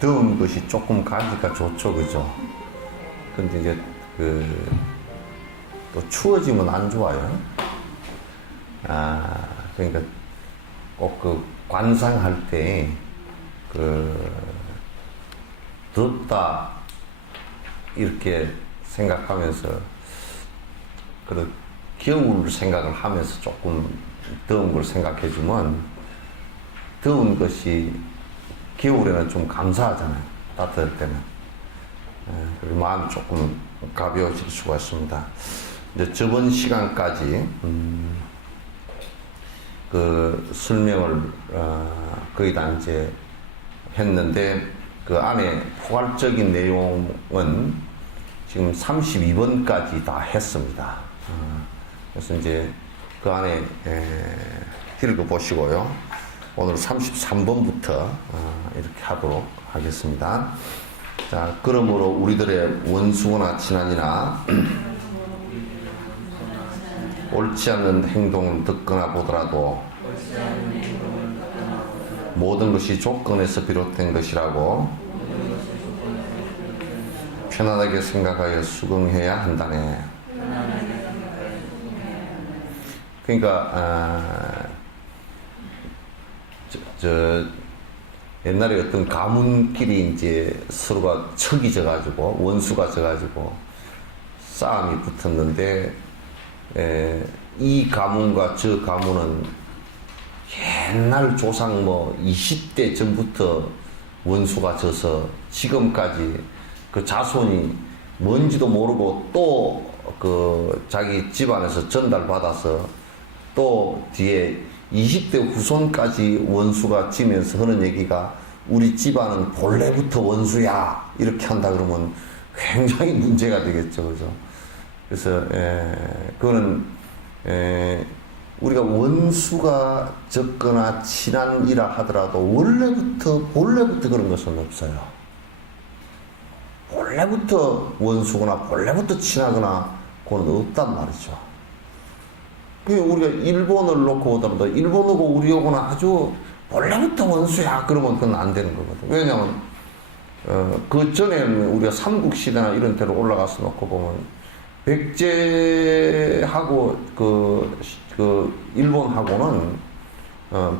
더운 것이 조금 가기가 좋죠, 그죠? 근데 이제 또 추워지면 안 좋아요. 그러니까 꼭 관상할 때 덥다 이렇게 생각하면서 겨울 생각을 하면서 조금 더운 걸 생각해주면 더운 것이 겨울에는 좀 감사하잖아요. 따뜻할 때는. 그리고 마음이 조금 가벼워질 수가 있습니다. 이제 저번 시간까지 설명을 거의 다 이제 했는데 그 안에 포괄적인 내용은 지금 32번까지 다 했습니다. 그래서 이제 그 안에 읽어보시고요. 오늘 33번부터 이렇게 하도록 하겠습니다. 자, 그러므로 우리들의 원수거나 친한이나 옳지 않는 행동을 듣거나 보더라도 모든 것이 조건에서 비롯된 것이라고 편안하게 생각하여 수긍해야 한다네. 그러니까 옛날에 어떤 가문끼리 이제 서로가 척이 져가지고 원수가 져가지고 싸움이 붙었는데 이 가문과 저 가문은 옛날 조상 20대 전부터 원수가 져서 지금까지 그 자손이 뭔지도 모르고 또 자기 집안에서 전달받아서 또 뒤에 20대 후손까지 원수가 지면서 하는 얘기가 우리 집안은 본래부터 원수야 이렇게 한다 그러면 굉장히 문제가 되겠죠, 그죠? 그래서 그거는 우리가 원수가 적거나 친한이라 하더라도 본래부터 그런 것은 없어요. 본래부터 원수거나 본래부터 친하거나 그건 없단 말이죠. 우리가 일본을 놓고 보더라도 일본하고 우리하고는 아주 본래부터 원수야 그러면 그건 안 되는 거거든. 왜냐하면 그 전에는 우리가 삼국시대나 이런 데로 올라가서 놓고 보면 백제하고 일본하고는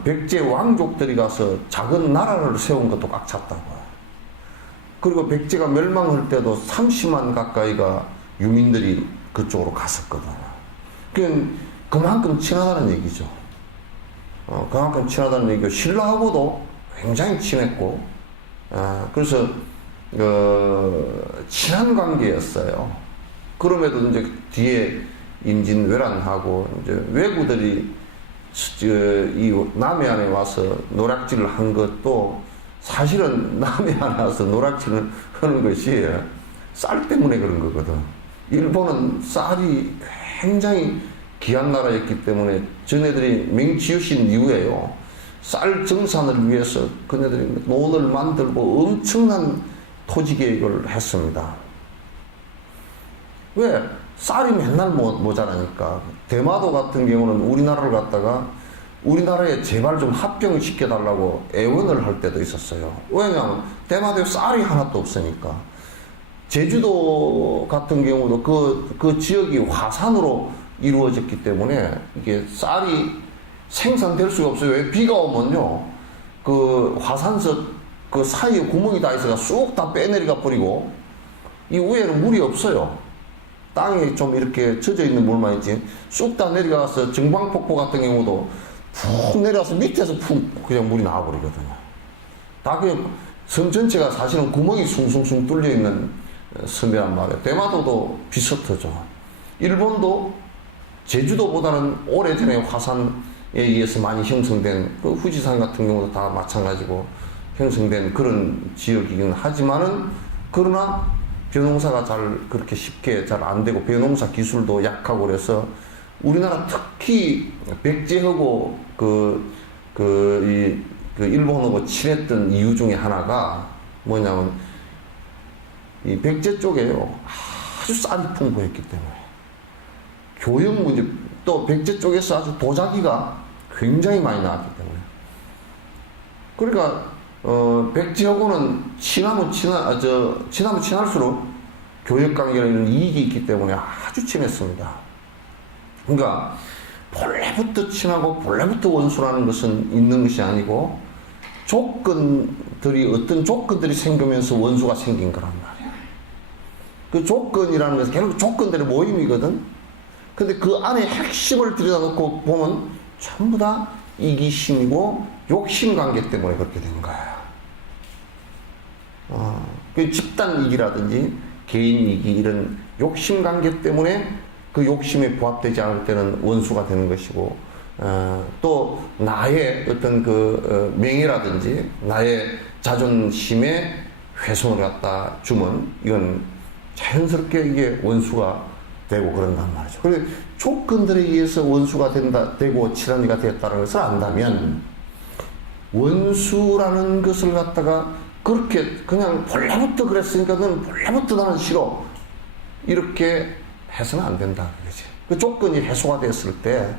백제 왕족들이 가서 작은 나라를 세운 것도 꽉 찼다고. 그리고 백제가 멸망할 때도 30만 가까이가 유민들이 그쪽으로 갔었거든. 그만큼 친하다는 얘기죠. 그만큼 친하다는 얘기고, 신라하고도 굉장히 친했고, 그래서, 친한 관계였어요. 그럼에도 이제 뒤에 임진왜란하고, 이제 왜구들이, 이 남해안에 와서 노략질을 한 것도, 사실은 남해안에 와서 노략질을 하는 것이 쌀 때문에 그런 거거든. 일본은 쌀이 굉장히 귀한 나라였기 때문에 전애들이 맹지으신 이후에요. 쌀 정산을 위해서 그네들이 논을 만들고 엄청난 토지 계획을 했습니다. 왜? 쌀이 맨날 모자라니까. 대마도 같은 경우는 우리나라를 갖다가 우리나라에 제발 좀 합병시켜달라고 애원을 할 때도 있었어요. 왜냐하면 대마도에 쌀이 하나도 없으니까. 제주도 같은 경우도 그 지역이 화산으로 이루어졌기 때문에 이게 쌀이 생산될 수가 없어요. 왜? 비가 오면요, 그 화산석 그 사이에 구멍이 다 있어가 쑥 다 빼내려가 버리고 이 위에는 물이 없어요. 땅에 좀 이렇게 젖어 있는 물만 있지 쑥 다 내려가서 정방폭포 같은 경우도 푹 내려가서 밑에서 푹 그냥 물이 나와버리거든요. 다 그냥 섬 전체가 사실은 구멍이 숭숭숭 뚫려 있는 섬이란 말이에요. 대마도도 비슷하죠. 일본도 제주도보다는 오래전에 화산에 의해서 많이 형성된 그 후지산 같은 경우도 다 마찬가지고 형성된 그런 지역이긴 하지만은 그러나 벼농사가 그렇게 쉽게 잘 안 되고 벼농사 기술도 약하고 그래서 우리나라 특히 백제하고 일본하고 친했던 이유 중에 하나가 뭐냐면 이 백제 쪽에요 아주 쌀이 풍부했기 때문에 교육 문제 또 백제 쪽에서 아주 도자기가 굉장히 많이 나왔기 때문에 그러니까 백지하고는 친하면 친할수록 교역 관계나 이런 이익이 있기 때문에 아주 친했습니다. 그러니까 본래부터 친하고 본래부터 원수라는 것은 있는 것이 아니고 어떤 조건들이 생기면서 원수가 생긴 거란 말이야. 그 조건이라는 것은 결국 조건들의 모임이거든. 근데 그 안에 핵심을 들여다놓고 보면 전부 다 이기심이고 욕심 관계 때문에 그렇게 된 거야. 그 집단 이익이라든지 개인 이익이 이런 욕심 관계 때문에 그 욕심에 부합되지 않을 때는 원수가 되는 것이고, 또 나의 어떤 명예라든지 나의 자존심에 훼손을 갖다 주면 이건 자연스럽게 이게 원수가 되고 그런단 말이죠. 그래서 조건들에 의해서 원수가 되고 친한이가 되었다는 것을 안다면 원수라는 것을 갖다가 그렇게 그냥 본래부터 그랬으니까 너는 본래부터 나는 싫어 이렇게 해서는 안 된다 그거지. 그 조건이 해소가 됐을 때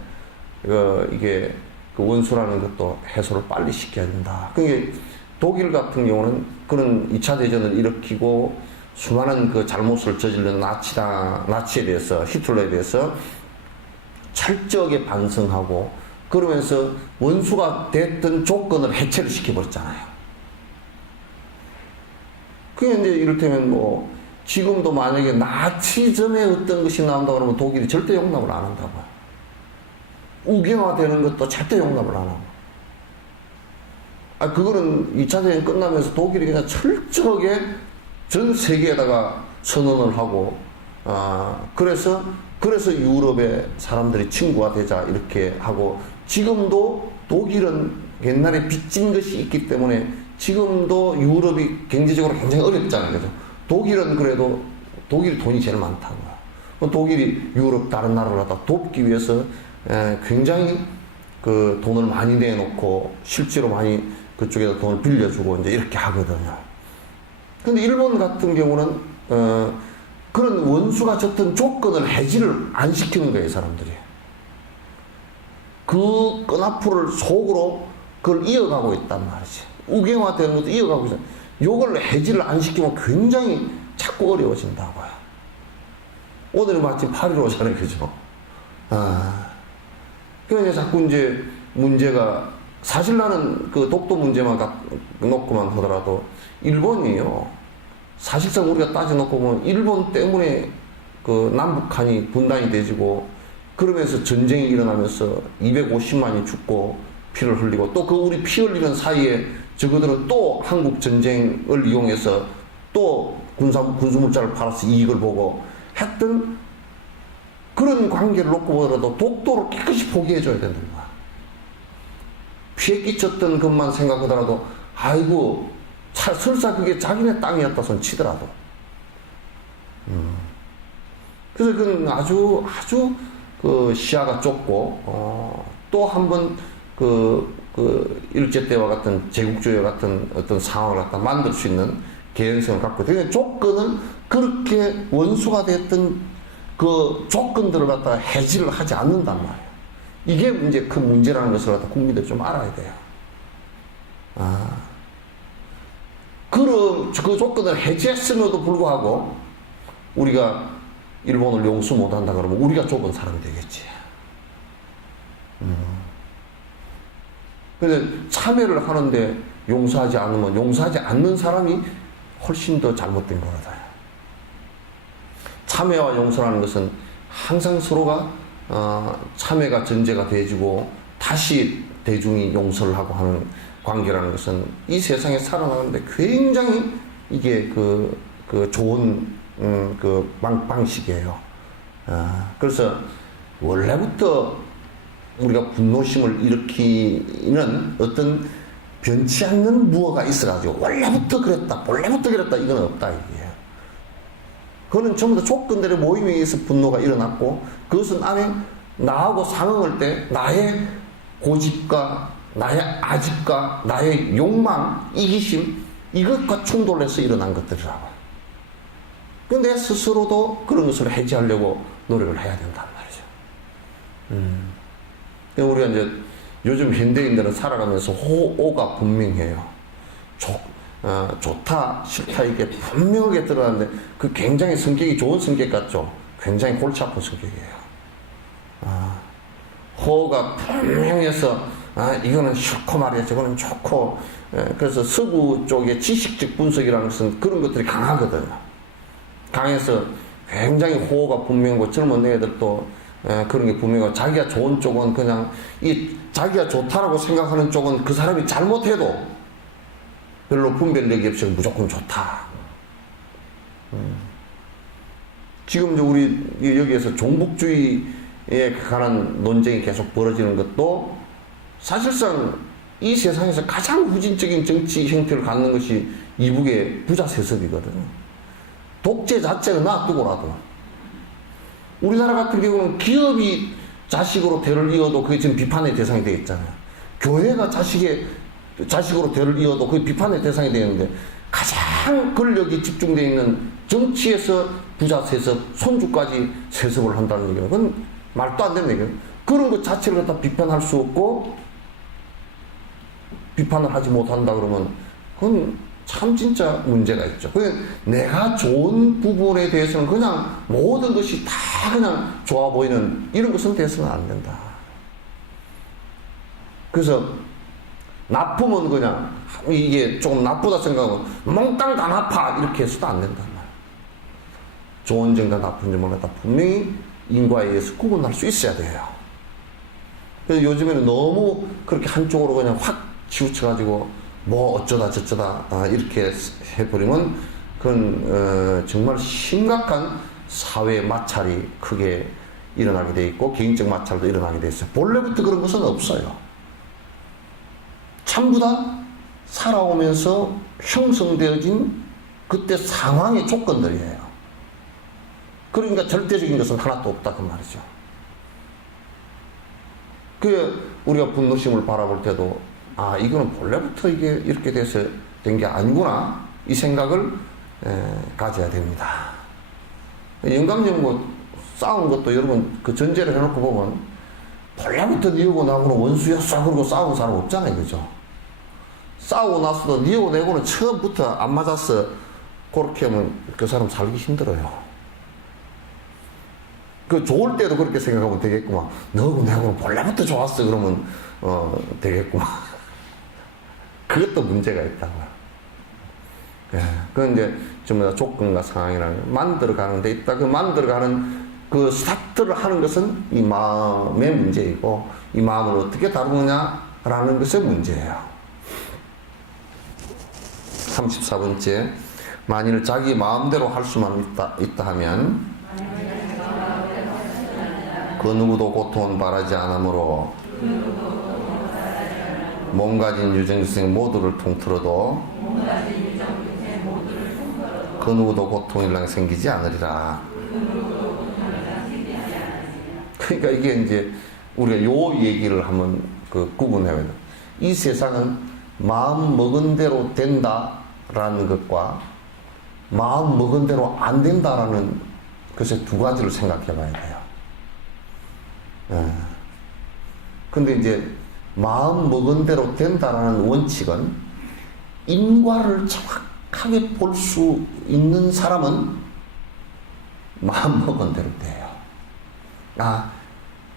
이게 그 원수라는 것도 해소를 빨리 시켜야 된다. 그게 독일 같은 경우는 그런 2차 대전을 일으키고 수많은 그 잘못을 저지른 나치에 대해서 히틀러에 대해서 철저하게 반성하고 그러면서 원수가 됐던 조건을 해체를 시켜버렸잖아요. 그게 이제 이를테면 지금도 만약에 나치즘에 어떤 것이 나온다 그러면 독일이 절대 용납을 안 한다고. 우경화되는 것도 절대 용납을 안 하고. 그거는 2차 대전 끝나면서 독일이 그냥 철저하게 전 세계에다가 선언을 하고, 그래서 유럽의 사람들이 친구가 되자 이렇게 하고, 지금도 독일은 옛날에 빚진 것이 있기 때문에 지금도 유럽이 경제적으로 굉장히 어렵잖아요. 그죠? 독일은 그래도 독일이 돈이 제일 많다는 거야. 독일이 유럽 다른 나라를 갖다 돕기 위해서 굉장히 그 돈을 많이 내놓고 실제로 많이 그쪽에다 돈을 빌려주고 이제 이렇게 하거든요. 근데 일본 같은 경우는 그런 원수가 줬던 조건을 해지를 안 시키는 거예요, 사람들이. 그 끈앞풀을 속으로 그걸 이어가고 있단 말이지. 우경화되는 것도 이어가고 있어요. 요걸 해지를 안 시키면 굉장히 자꾸 어려워진다고요. 오늘은 마침 8.15잖아요, 그죠? 그러니까 자꾸 이제 문제가, 사실 나는 그 독도 문제만 놓고만 하더라도 일본이요. 사실상 우리가 따져놓고 보면 일본 때문에 그 남북한이 분단이 되지고 그러면서 전쟁이 일어나면서 250만이 죽고 피를 흘리고 또 그 우리 피 흘리는 사이에 저거들은 또 한국 전쟁을 이용해서 또 군수물자를 팔아서 이익을 보고 했던 그런 관계를 놓고 보더라도 독도를 깨끗이 포기해줘야 된다. 피해 끼쳤던 것만 생각하더라도 아이고 설사 그게 자기네 땅이었다 손 치더라도 그래서 그건 아주 그 시야가 좁고 또 한 번 그 일제 때와 같은 제국주의와 같은 어떤 상황을 갖다 만들 수 있는 개연성을 갖고 있다. 조건은 그렇게 원수가 됐던 그 조건들을 갖다가 해지를 하지 않는단 말이에요. 이게 이제 큰 문제라는 것을 갖다 국민들이 좀 알아야 돼요. 그 조건을 해제했음에도 불구하고 우리가 일본을 용서 못한다 그러면 우리가 좁은 사람이 되겠지. 근데 참여를 하는데 용서하지 않으면 용서하지 않는 사람이 훨씬 더 잘못된 거다. 참회와 용서라는 것은 항상 서로가 참회가 전제가 돼지고 다시 대중이 용서를 하고 하는 관계라는 것은 이 세상에 살아나가는데 굉장히 이게 그 좋은 그 방식이에요. 그래서 원래부터 우리가 분노심을 일으키는 어떤 변치 않는 무엇가 있어가지고 원래부터 그랬다, 본래부터 그랬다 이건 없다 이게. 그거는 전부 다 조건들의 모임에 의해서 분노가 일어났고 그것은 안에 나하고 상응할 때 나의 고집과 나의 아집과 나의 욕망, 이기심 이것과 충돌해서 일어난 것들이라고. 근데 스스로도 그런 것을 해지하려고 노력을 해야 된단 말이죠. 우리가 이제 요즘 현대인들은 살아가면서 호가 분명해요. 좋다, 싫다 이게 분명하게 드러나는데 그 굉장히 성격이 좋은 성격 같죠? 굉장히 골치 아픈 성격이에요. 호가 분명해서 이거는 싫고 말이야, 저거는 좋고. 그래서 서구 쪽의 지식적 분석이라는 것은 그런 것들이 강하거든요. 강해서 굉장히 호가 분명하고 젊은 애들도 그런 게 분명하고 자기가 좋은 쪽은 그냥 자기가 좋다라고 생각하는 쪽은 그 사람이 잘못해도 별로 분별력이 없이 무조건 좋다. 지금 이제 우리 여기에서 종북주의에 관한 논쟁이 계속 벌어지는 것도 사실상 이 세상에서 가장 후진적인 정치 형태를 갖는 것이 이북의 부자 세습이거든요. 독재 자체는 놔두고라도. 우리나라 같은 경우는 기업이 자식으로 대를 이어도 그게 지금 비판의 대상이 되겠잖아요. 교회가 자식으로 대를 이어도 그게 비판의 대상이 되는데 가장 권력이 집중되어 있는 정치에서 부자 세습, 손주까지 세습을 한다는 얘기는 그건 말도 안 되는 얘기예요. 그런 것 자체를 갖다 비판할 수 없고 비판을 하지 못한다 그러면 그건 참 진짜 문제가 있죠. 내가 좋은 부분에 대해서는 그냥 모든 것이 다 그냥 좋아 보이는 이런 것은 돼서는 안 된다. 그래서 나쁘면 그냥 이게 조금 나쁘다 생각하고 몽땅 다 나빠 이렇게 해서도 안 된단 말이야. 좋은 점과 나쁜 점을 갖다 분명히 인과에 의해서 구분할 수 있어야 돼요. 그래서 요즘에는 너무 그렇게 한쪽으로 그냥 확 치우쳐가지고 뭐 어쩌다 저쩌다 이렇게 해버리면 그건 정말 심각한 사회 마찰이 크게 일어나게 돼 있고 개인적 마찰도 일어나게 돼 있어요. 본래부터 그런 것은 없어요. 전부 다 살아오면서 형성되어진 그때 상황의 조건들이에요. 그러니까 절대적인 것은 하나도 없다 그 말이죠. 우리가 분노심을 바라볼 때도 이거는 본래부터 이게 이렇게 돼서 된 게 아니구나 이 생각을 가져야 됩니다. 영감님 싸운 것도 여러분 그 전제를 해놓고 보면 본래부터 니하고 나하고는 원수였어 그러고 싸운 사람 없잖아요, 그죠? 싸우고 나서도 니하고 내고는 처음부터 안 맞았어 그렇게 하면 그 사람 살기 힘들어요. 그 좋을 때도 그렇게 생각하면 되겠구만. 너하고 내하고는 본래부터 좋았어 그러면 되겠구만. 그것도 문제가 있다고요. 그건 이제 전부 다 조건과 상황이라는 만들어가는 데 있다. 그 만들어가는 그 스타트를 하는 것은 이 마음의 문제이고 이 마음을 어떻게 다루느냐라는 것의 문제예요. 34번째, 만일 자기 마음대로 할 수만 있다 하면 그 누구도 고통은 바라지 않으므로 몸 가진 유정생 모두를 통틀어도 그 누구도 고통일랑 생기지 않으리라. 그러니까 이게 이제 우리가 요 얘기를 한번 구분해야 돼요. 이 세상은 마음 먹은 대로 된다라는 것과 마음 먹은 대로 안 된다라는 것의 두 가지를 생각해 봐야 돼요. 근데 이제 마음 먹은 대로 된다라는 원칙은 인과를 정확하게 볼 수 있는 사람은 마음 먹은 대로 돼요.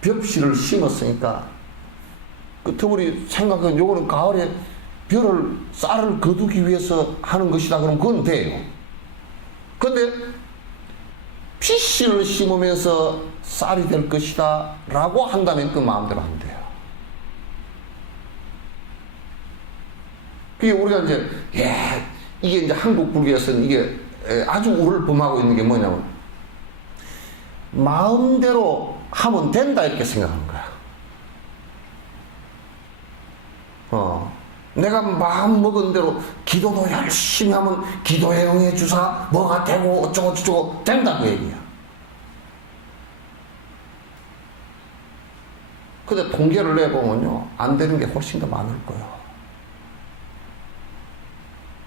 벽시를 심었으니까 그 터물이 생각은 요거는 가을에 쌀을 거두기 위해서 하는 것이다 그러면 그건 돼요. 근데 피씨를 심으면서 쌀이 될 것이다 라고 한다면 그 마음대로 하면 돼요. 그게 우리가 이제 이게 이제 한국 불교에서는 이게 아주 우를 범하고 있는 게 뭐냐면 마음대로 하면 된다 이렇게 생각하는 거야. 내가 마음 먹은 대로 기도도 열심히 하면 기도에 응해 주사 뭐가 되고 어쩌고 저쩌고 된다 그 얘기야. 근데 통계를 내보면요 안 되는 게 훨씬 더 많을 거예요.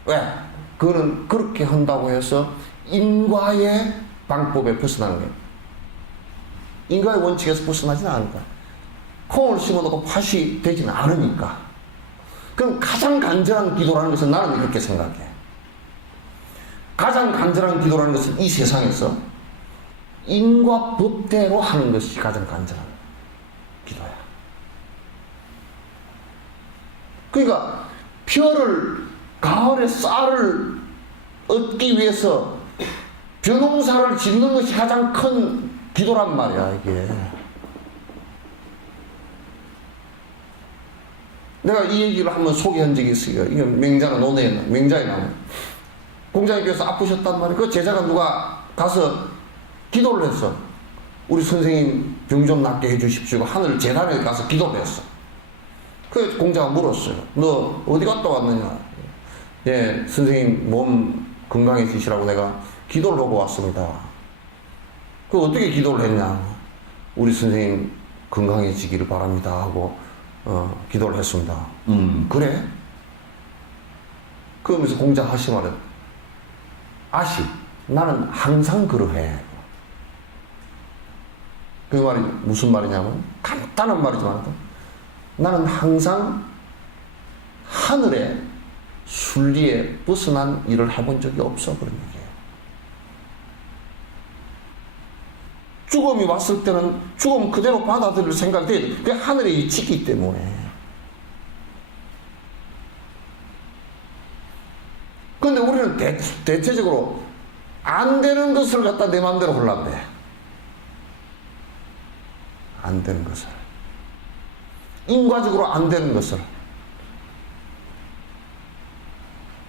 왜? 그거는 그렇게 한다고 해서 인과의 방법에 벗어나는 거예요. 인과의 원칙에서 벗어나지는 않을 거야. 콩을 심어놓고 팥이 되지는 않으니까. 그럼 가장 간절한 기도라는 것은 나는 이렇게 생각해. 가장 간절한 기도라는 것은 이 세상에서 인과 법대로 하는 것이 가장 간절한 기도야. 그러니까 벼를 가을에 쌀을 얻기 위해서 벼농사를 짓는 것이 가장 큰 기도란 말이야, 이게. 내가 이 얘기를 한번 소개한 적이 있어요. 이게 맹자나 논에, 맹자에 나오는. 공자님께서 아프셨단 말이에요. 그 제자가 누가 가서 기도를 했어. 우리 선생님 병 좀 낫게 해주십시오. 하늘 재단에 가서 기도를 했어. 그 공자가 물었어요. 너 어디 갔다 왔느냐? 예, 선생님 몸 건강해지시라고 내가 기도를 하고 왔습니다. 그 어떻게 기도를 했냐? 우리 선생님 건강해지기를 바랍니다 하고 기도를 했습니다. 그래? 그러면서 공자 하시 말은 아시 나는 항상 그러해. 그 말이 무슨 말이냐면 간단한 말이지만 나는 항상 하늘의 순리에 벗어난 일을 해본 적이 없어. 그런 얘기예요. 죽음이 왔을 때는 죽음 그대로 받아들일 생각이 돼요. 그게 하늘에 있기 때문에. 근데 우리는 대체적으로 안 되는 것을 갖다 내 마음대로 하려고 해. 안 되는 것을. 인과적으로 안 되는 것을.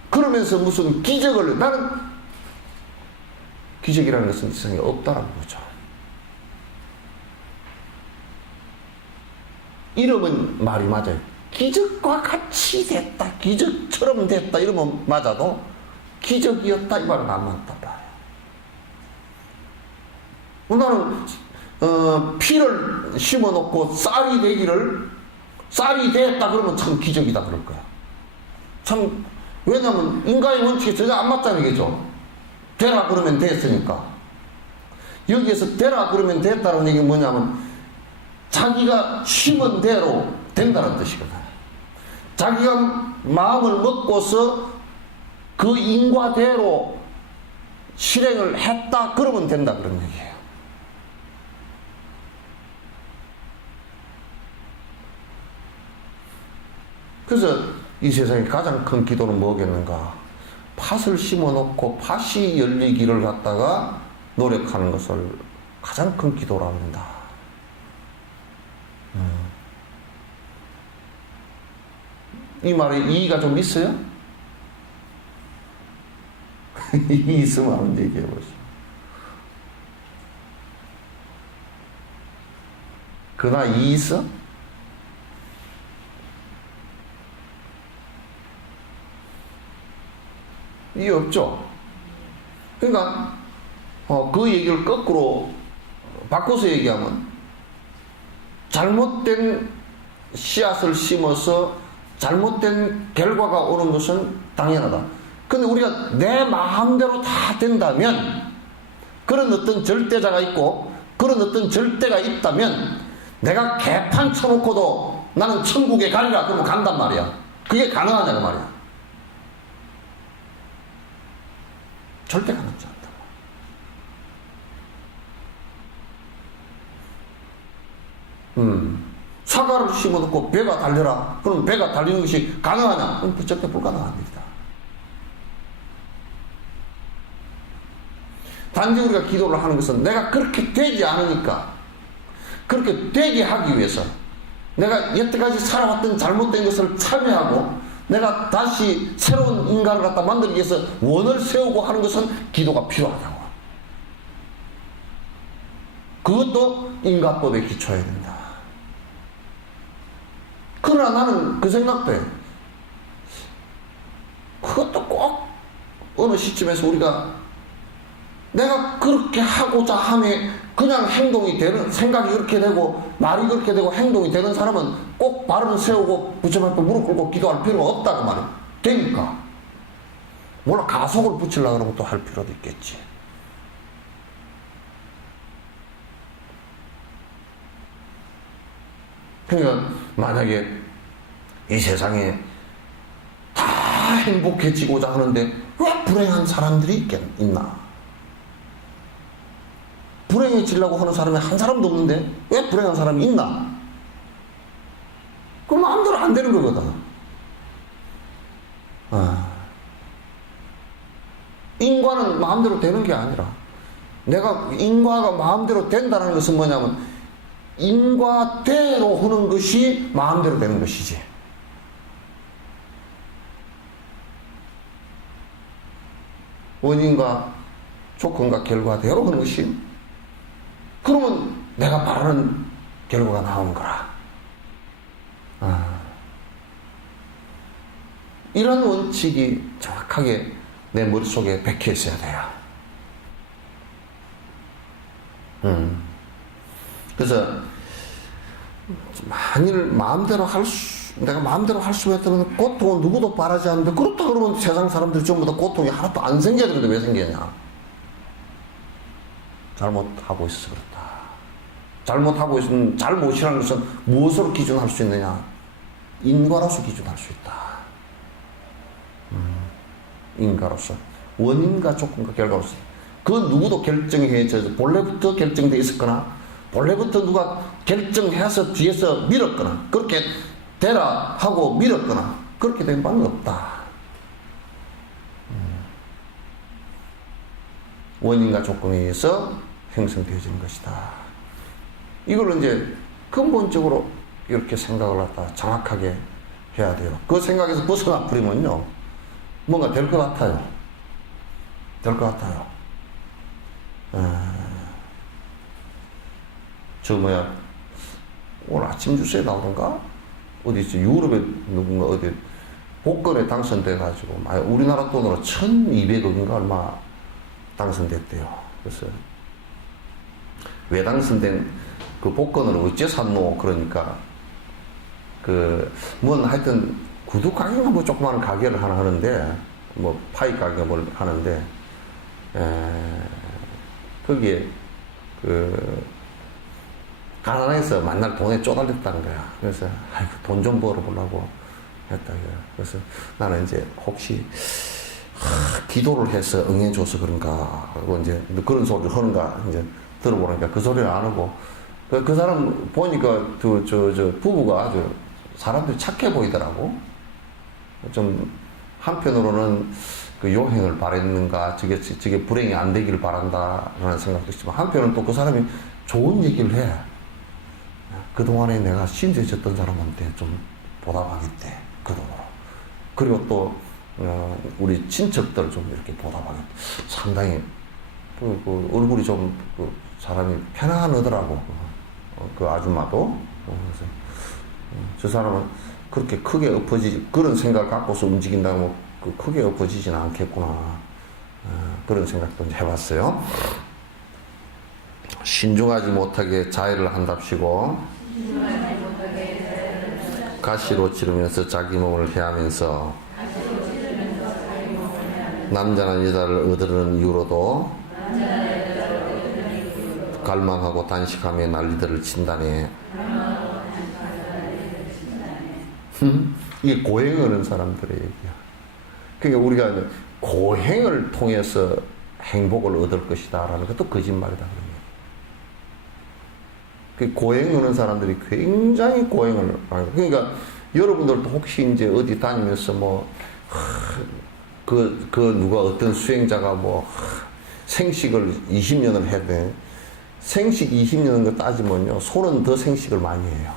그러면서 무슨 기적을, 나는 기적이라는 것은 세상에 없다라고 보죠. 이러면 말이 맞아요. 기적과 같이 됐다, 기적처럼 됐다 이러면 맞아도 기적이었다 이 말은 안 맞단 말이에요. 나는 피를 심어놓고 쌀이 되기를, 쌀이 됐다 그러면 참 기적이다 그럴 거야. 참, 왜냐면 인간의 원칙에 전혀 안 맞다는 얘기죠. 되라 그러면 됐으니까. 여기에서 되라 그러면 됐다는 얘기는 뭐냐면 자기가 심은 대로 된다는 뜻이거든. 자기가 마음을 먹고서 그 인과대로 실행을 했다 그러면 된다 그런 얘기예요. 그래서 이 세상에 가장 큰 기도는 뭐겠는가? 팥을 심어놓고 팥이 열리기를 갖다가 노력하는 것을 가장 큰 기도라 합니다. 이 말에 이의가 좀 있어요? 이의 있으면 한번 얘기해 보시죠. 그러나 이의 있어? 이의 없죠? 그러니까 그 얘기를 거꾸로 바꿔서 얘기하면 잘못된 씨앗을 심어서 잘못된 결과가 오는 것은 당연하다. 근데 우리가 내 마음대로 다 된다면, 그런 어떤 절대자가 있고 그런 어떤 절대가 있다면 내가 개판 쳐놓고도 나는 천국에 가리라 그러면 간단 말이야. 그게 가능하냐고 말이야. 절대 가능하지 않다. 사과를 심어놓고 배가 달려라. 그럼 배가 달리는 것이 가능하냐? 그럼 절대 불가능합니다. 단지 우리가 기도를 하는 것은 내가 그렇게 되지 않으니까, 그렇게 되게 하기 위해서 내가 여태까지 살아왔던 잘못된 것을 참여하고 내가 다시 새로운 인간을 갖다 만들기 위해서 원을 세우고 하는 것은 기도가 필요하다고. 그것도 인과법에 기초해야 된다. 그러나 나는 그 생각도 해. 그것도 꼭 어느 시점에서 우리가 내가 그렇게 하고자 하면 그냥 행동이 되는, 생각이 그렇게 되고 말이 그렇게 되고 행동이 되는 사람은 꼭 발을 세우고 부처님 앞에 무릎 꿇고 기도할 필요가 없다고 말이야. 되니까. 물론 가속을 붙이려고 그러면 또 할 필요도 있겠지. 그러니까 만약에 이 세상에 행복해지고자 하는데 왜 불행한 사람들이 있나? 불행해지려고 하는 사람이 한 사람도 없는데 왜 불행한 사람이 있나? 그럼 마음대로 안 되는 거거든. 인과는 마음대로 되는 게 아니라, 내가 인과가 마음대로 된다는 것은 뭐냐면 인과대로 하는 것이 마음대로 되는 것이지. 원인과 조건과 결과대로 하는 것이, 그러면 내가 바라는 결과가 나오는 거라. 이런 원칙이 정확하게 내 머릿속에 박혀 있어야 돼요. 그래서 만일 내가 마음대로 할 수 있다면 고통은 누구도 바라지 않는데, 그렇다 그러면 세상 사람들이 전부 다 고통이 하나도 안 생겨야 되는데 왜 생기냐? 잘못하고 있어서 그렇다. 잘못하고 있으면, 잘못이라는 것은 무엇으로 기준할 수 있느냐? 인과로서 기준할 수 있다. 인과로서. 원인과 조건과 결과로서. 그 누구도 결정해져서 본래부터 결정되어 있었거나, 본래부터 누가 결정해서 뒤에서 밀었거나, 그렇게 되라 하고 밀었거나, 그렇게 된 바는 없다. 원인과 조건에 의해서 형성되어지는 것이다. 이걸 이제 근본적으로 이렇게 생각을 갖다 정확하게 해야 돼요. 그 생각에서 벗어나 버리면요, 뭔가 될 것 같아요. 될 것 같아요. 오늘 아침 뉴스에 나오던가? 어디 있지? 유럽에 누군가 어디 복권에 당선돼가지고, 우리나라 돈으로 1200억인가 얼마 당선됐대요. 그래서 왜 당선된 그 복권을 어째 샀노? 그러니까 하여튼 구두 가게가 뭐 조그마한 가게를 하나 하는데, 뭐 파이 가게를 하는데, 거기에 가난해서 만날 돈에 쪼달렸다는 거야. 그래서 돈 좀 벌어보려고 했다. 그래서 나는 이제 혹시 기도를 해서 응해줘서 그런가 하고 이제 그런 소리를 하는가 이제 들어보니까 그 소리를 안 하고, 그 사람 보니까 저 부부가 아주 사람들이 착해 보이더라고. 좀 한편으로는 그 요행을 바랬는가, 저게 불행이 안 되기를 바란다라는 생각도 있지만, 한편은 또 그 사람이 좋은 얘기를 해. 그동안에 내가 신세졌던 사람한테 좀 보답하겠대, 그 돈으로. 그리고 또 우리 친척들 좀 이렇게 보답하겠대. 상당히 그 얼굴이 좀 사람이 편안하더라고. 그 아줌마도. 그래서 저 사람은 그렇게 크게 그런 생각을 갖고서 움직인다고 크게 엎어지지는 않겠구나. 그런 생각도 해봤어요. 신중하지 못하게 자해를 한답시고, 가시로 치르면서 자기 몸을 해하면서, 남자나 여자를 얻으려는 이유로도 갈망하고 단식하며 난리들을 친다네. 이게 고행하는 사람들의 얘기야. 그러니까 우리가 고행을 통해서 행복을 얻을 것이다 라는 것도 거짓말이다. 그 고행하는 사람들이 굉장히 고행을 하고, 그러니까 여러분들도 혹시 이제 어디 다니면서 누가 어떤 수행자가 생식을 20년을 해야 돼. 생식 20년인 거 따지면요, 소는 더 생식을 많이 해요.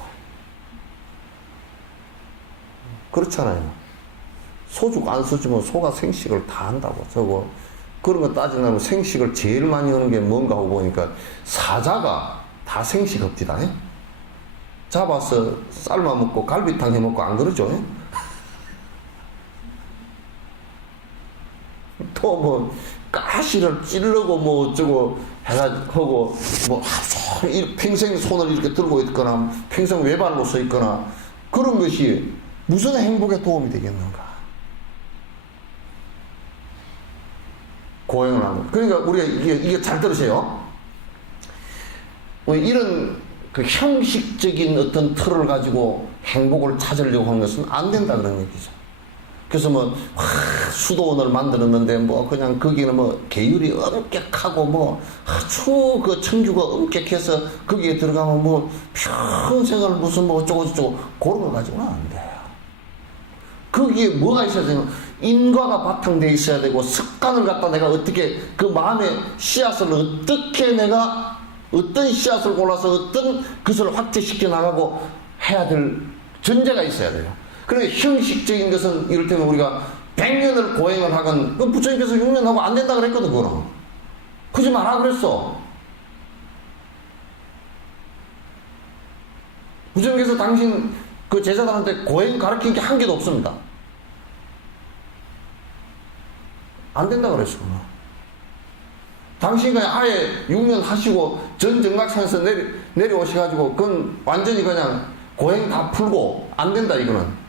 그렇잖아요. 소죽 안 써주면 소가 생식을 다 한다고. 그런 거 따지면 생식을 제일 많이 하는 게 뭔가 하고 보니까 사자가 다 생식업지다. 잡아서 삶아 먹고 갈비탕 해 먹고 안 그러죠? 또 가시를 찌르고 어쩌고 해가지고 하고 평생 손을 이렇게 들고 있거나 평생 외발로 서 있거나 그런 것이 무슨 행복에 도움이 되겠는가? 고행을 하는. 그러니까 우리가 이게 잘 들으세요. 이런 형식적인 어떤 틀을 가지고 행복을 찾으려고 하는 것은 안 된다 그런 얘기죠. 그래서 뭐 수도원을 만들었는데 뭐 그냥 거기는 뭐 계율이 엄격하고 뭐 아주 그 청규가 엄격해서 거기에 들어가면 뭐 평생을 무슨 뭐 어쩌고 그런 걸 가지고는 안 돼요. 거기에 뭐가 있어야 되는 인과가 바탕되어 있어야 되고 습관을 갖다 내가 어떻게 그 마음의 씨앗을 어떻게 내가 어떤 씨앗을 골라서 어떤 것을 확대시켜 나가고 해야 될 전제가 있어야 돼요. 그러니까 형식적인 것은 이를테면 우리가 100년을 고행을 하건 그 부처님께서 6년 하고 안 된다 그랬거든. 그거는 그러지 마라 그랬어. 부처님께서 당신 그 제자들한테 고행 가르친 게 한 개도 없습니다. 안 된다 그랬어. 당신이 그냥 아예 6년 하시고 전 정락산에서 내려오셔가지고 그건 완전히 그냥 고행 다 풀고 안 된다 이거는.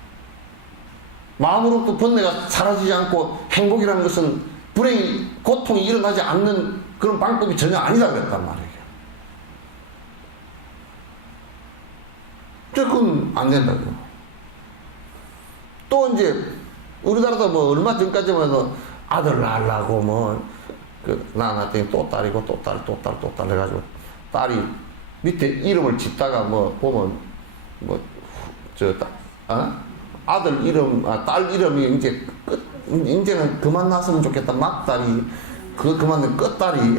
마음으로부터 번뇌가 사라지지 않고 행복이라는 것은 불행이 고통이 일어나지 않는 그런 방법이 전혀 아니다 그랬단 말이에요. 그건 안 된다고. 또 이제 우리나라도 뭐 얼마 전까지만 해도 아들 낳으려고 뭐 낳았더니 또 딸이고 또 딸 해가지고 딸이 밑에 이름을 짓다가 뭐 보면 뭐 아들 이름 딸 이름이 이제 이제는 그만 났으면 좋겠다. 막딸이 그만 끝딸이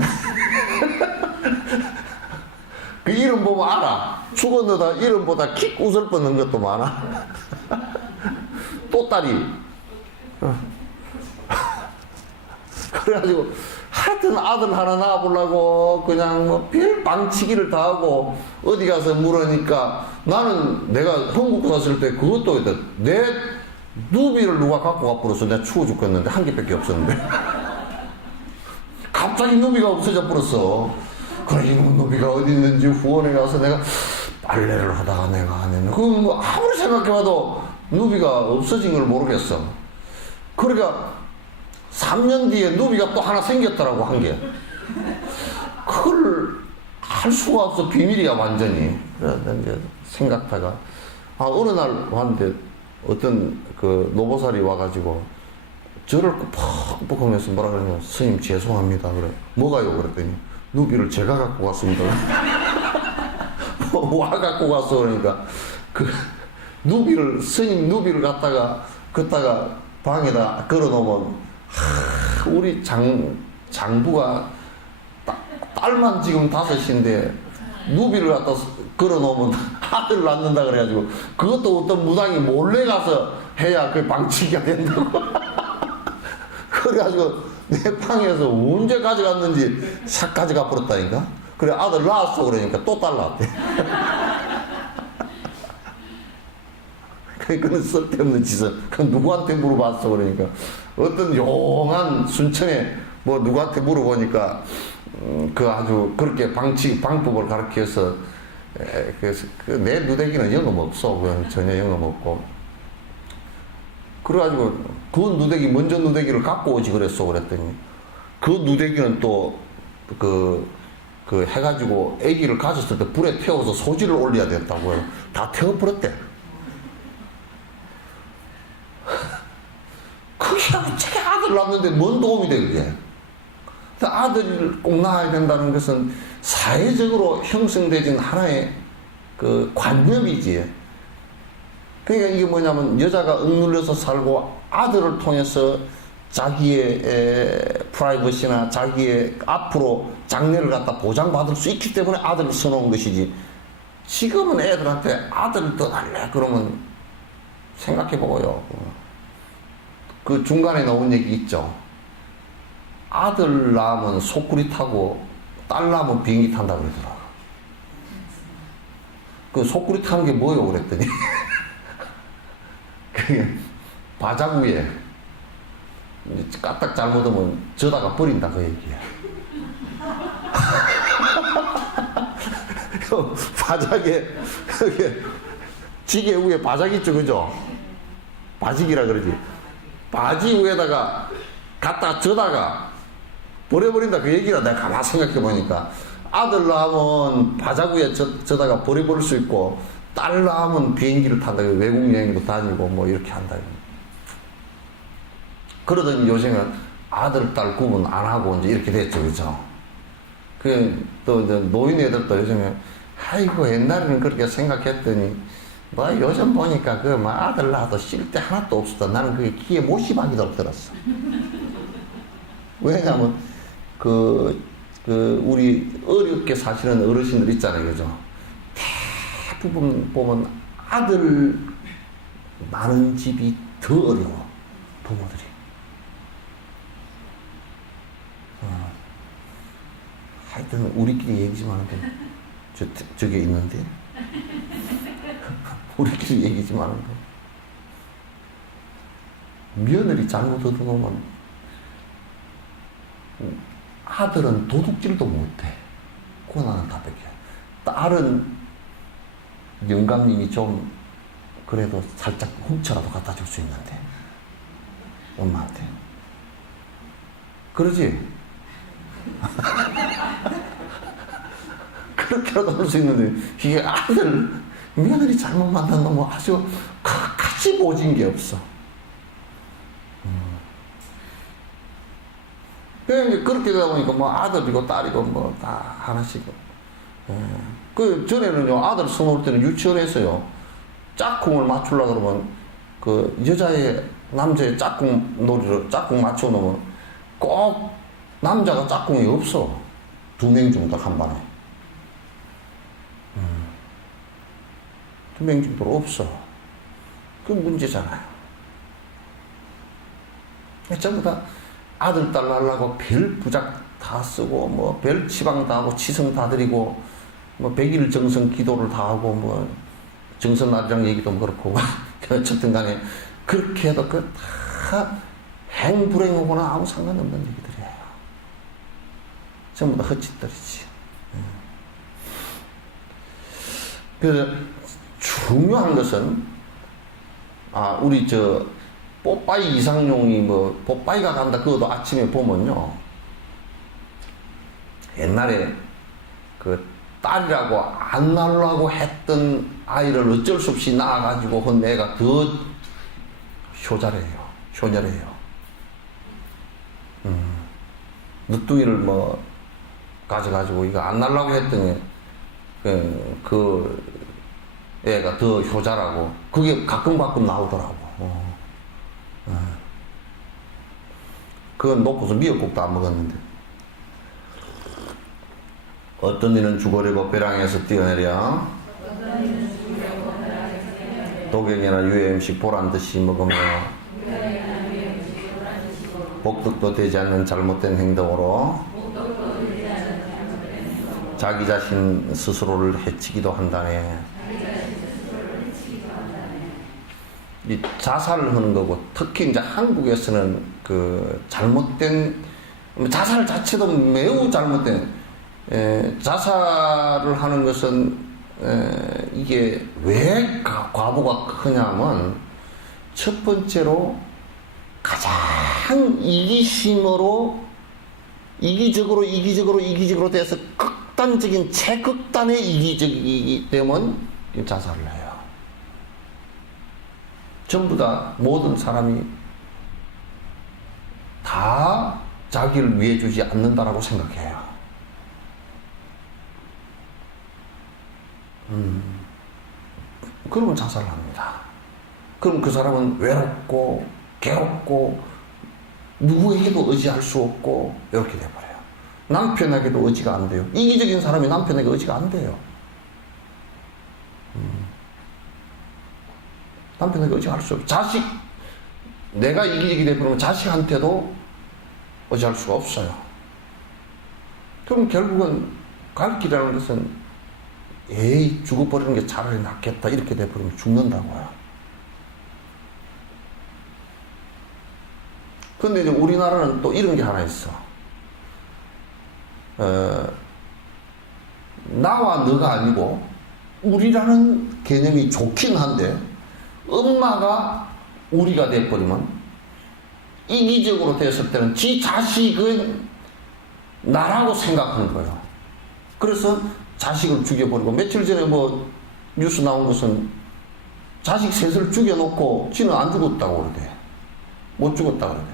그 이름 보면 알아. 죽었는다 이름보다 킥 웃을 뻔한 것도 많아. 또 딸이 그래가지고 하여튼 아들 하나 낳아보려고 그냥 뭐 별 방치기를 다 하고 어디 가서 물으니까 나는 내가 한국 갔을 때 그것도 있다. 내 누비를 누가 갖고 가버려서 내가 추워 죽겠는데 한 개밖에 없었는데 갑자기 누비가 없어져 버렸어. 그래 이놈 누비가 어디 있는지 후원에 가서 내가 빨래를 하다가 내가 안 했네. 그건 뭐 아무리 생각해봐도 누비가 없어진 걸 모르겠어. 그러니까 3년 뒤에 누비가 또 하나 생겼더라고 한 개. 그걸 할 수가 없어. 비밀이야 완전히. 그래서 이제 생각하다가 어느 날 왔는데 어떤 그 노보살이 와가지고 저를 퍽퍽 하면서 뭐라 그러냐면 스님 죄송합니다. 그래. 뭐가요? 그랬더니 누비를 제가 갖고 갔습니다. 와 갖고 갔어. 그러니까 그 누비를 스님 누비를 갖다가 방에다 걸어놓으면 우리 장부가 딸만 지금 5인데 누비를 갖다 걸어놓으면 아들 낳는다 그래가지고 그것도 어떤 무당이 몰래 가서 해야 그 방치기가 된다고. 그래가지고 내 방에서 언제 가져갔는지 싹 가져가 버렸다니까. 그래 아들 낳았어 그러니까 또 딸 낳았대. 그건 쓸데없는 짓을 그 누구한테 물어봤어 그러니까 어떤 용한 순천에 뭐 누구한테 물어보니까 그 아주 그렇게 방법을 가르쳐서 그래서 내 누대기는 영업 없어. 그냥 전혀 영업 없고 그래가지고 그 누대기 먼저 누대기를 갖고 오지 그랬어. 그랬더니 그 누대기는 또 그 해가지고 아기를 가졌을 때 불에 태워서 소지를 올려야 됐다고요. 다 태워버렸대. 그게 자기 아들 낳는데 뭔 도움이 돼 그게. 아들을 꼭 낳아야 된다는 것은 사회적으로 형성되진 하나의 그 관념이지. 그러니까 이게 뭐냐면 여자가 억눌려서 살고 아들을 통해서 자기의 프라이버시나 자기의 앞으로 장래를 갖다 보장받을 수 있기 때문에 아들을 써놓은 것이지. 지금은 애들한테 아들을 더 달래 그러면 생각해보고요. 그 중간에 나온 얘기 있죠. 아들 낳으면 소쿠리 타고 딸 낳으면 비행기 탄다 그러더라. 그 소쿠리 타는 게 뭐예요? 그랬더니 그게 바닥 위에 까딱 잘못하면 저다가 버린다 그 얘기야. 바닥에 지게 위에 바닥 있죠 그죠? 바지기라 그러지. 바지 위에다가 갖다 저다가 버려버린다 그 얘기라. 내가 가만히 생각해보니까 아들 낳으면 바닥 위에 저다가 버려버릴 수 있고 딸 낳으면 비행기를 탄다. 외국 여행도 다니고 뭐 이렇게 한다. 그러더니 요즘은 아들, 딸 구분 안 하고 이제 이렇게 됐죠. 그죠? 또 이제 노인 애들도 요즘에, 아이고, 옛날에는 그렇게 생각했더니, 뭐 요즘 보니까 뭐 아들 낳아도 쉴 때 하나도 없었다. 나는 그게 귀에 못씹하기도 들었어. 왜냐면, 우리 어렵게 사시는 어르신들 있잖아요. 그죠? 대부분 보면 아들 많은 집이 더 어려워. 부모들이. 하여튼 우리끼리 얘기 좀 하는데 저게 있는데 우리끼리 얘기 좀 하는데 며느리 잘못 얻어놓으면 아들은 도둑질도 못해. 그거 나는 답답해. 딸은 영감님이 좀 그래도 살짝 훔쳐라도 갖다 줄 수 있는데 엄마한테 그러지? 그렇게라도 할 수 있는데 이게 아들 며느리 잘못 만난 놈은 아주 끝까지 보진 게 없어. 그렇게 되다 보니까 뭐 아들이고 딸이고 뭐 다 하나씩. 그 전에는요 아들 수놓을 때는 유치원에서요 짝꿍을 맞추려고 그러면 그 남자의 짝꿍 놀이를 짝꿍 맞춰 놓으면 꼭 남자가 짝꿍이 없어. 2명 정도 한 반에. 2명 정도 없어. 그 문제잖아요. 전부 다 아들, 딸 낳으려고 별 부작 다 쓰고, 뭐, 별 치방 다 하고, 치성 다 드리고, 뭐, 100일 정성 기도를 다 하고, 뭐, 정선나리랑 얘기도 그렇고, 어쨌든 간에, 그렇게 해도 그 다 행불행하거나 아무 상관없는 얘기들이에요. 전부 다 헛짓들이지. 그래서 중요한 것은, 우리 뽀빠이 이상용이 뭐, 뽀빠이가 간다, 그것도 아침에 보면요. 옛날에 그 딸이라고 안 낳으려고 했던 아이를 어쩔 수 없이 낳아가지고 한 애가 더 효녀래요. 늦둥이를 뭐, 가져가지고 이거 안 낳으려고 했더니, 그 애가 더 효자라고. 그게 가끔 나오더라고. 그건 놓고서 미역국도 안 먹었는데. 어떤 이는 죽으려고 벼랑에서 뛰어내려 독약이나 유해 음식 보란듯이 먹으며 복덕도 되지 않는 잘못된 행동으로 자기 자신 스스로를 해치기도 한다네. 이 자살을 하는 거고, 특히 이제 한국에서는 그 잘못된, 자살 자체도 매우 잘못된, 자살을 하는 것은, 이게 왜 과보가 크냐면, 첫 번째로 가장 이기적으로 돼서 극단적인 최극단의 이기적이기 때문에 자살을 해요. 전부 다 모든 사람이 다 자기를 위해 주지 않는다라고 생각해요. 그러면 자살을 합니다. 그럼 그 사람은 외롭고 괴롭고 누구에게도 의지할 수 없고 이렇게 돼버려요. 남편에게도 의지가 안 돼요. 이기적인 사람이 남편에게 의지가 안 돼요. 남편에게 의지할 수 없어요. 내가 이기적이 되면 자식한테도 의지할 수가 없어요. 그럼 결국은 갈 길이라는 것은 죽어버리는 게 차라리 낫겠다 이렇게 돼버리면 죽는다고요. 근데 이제 우리나라는 또 이런 게 하나 있어. 나와 너가 아니고 우리라는 개념이 좋긴 한데 엄마가 우리가 돼버리면 이기적으로 됐을 때는 지 자식은 나라고 생각하는 거예요. 그래서 자식을 죽여버리고, 며칠 전에 뭐 뉴스 나온 것은 자식 셋을 죽여놓고 지는 안 죽었다고 그러대. 못 죽었다고 그러대.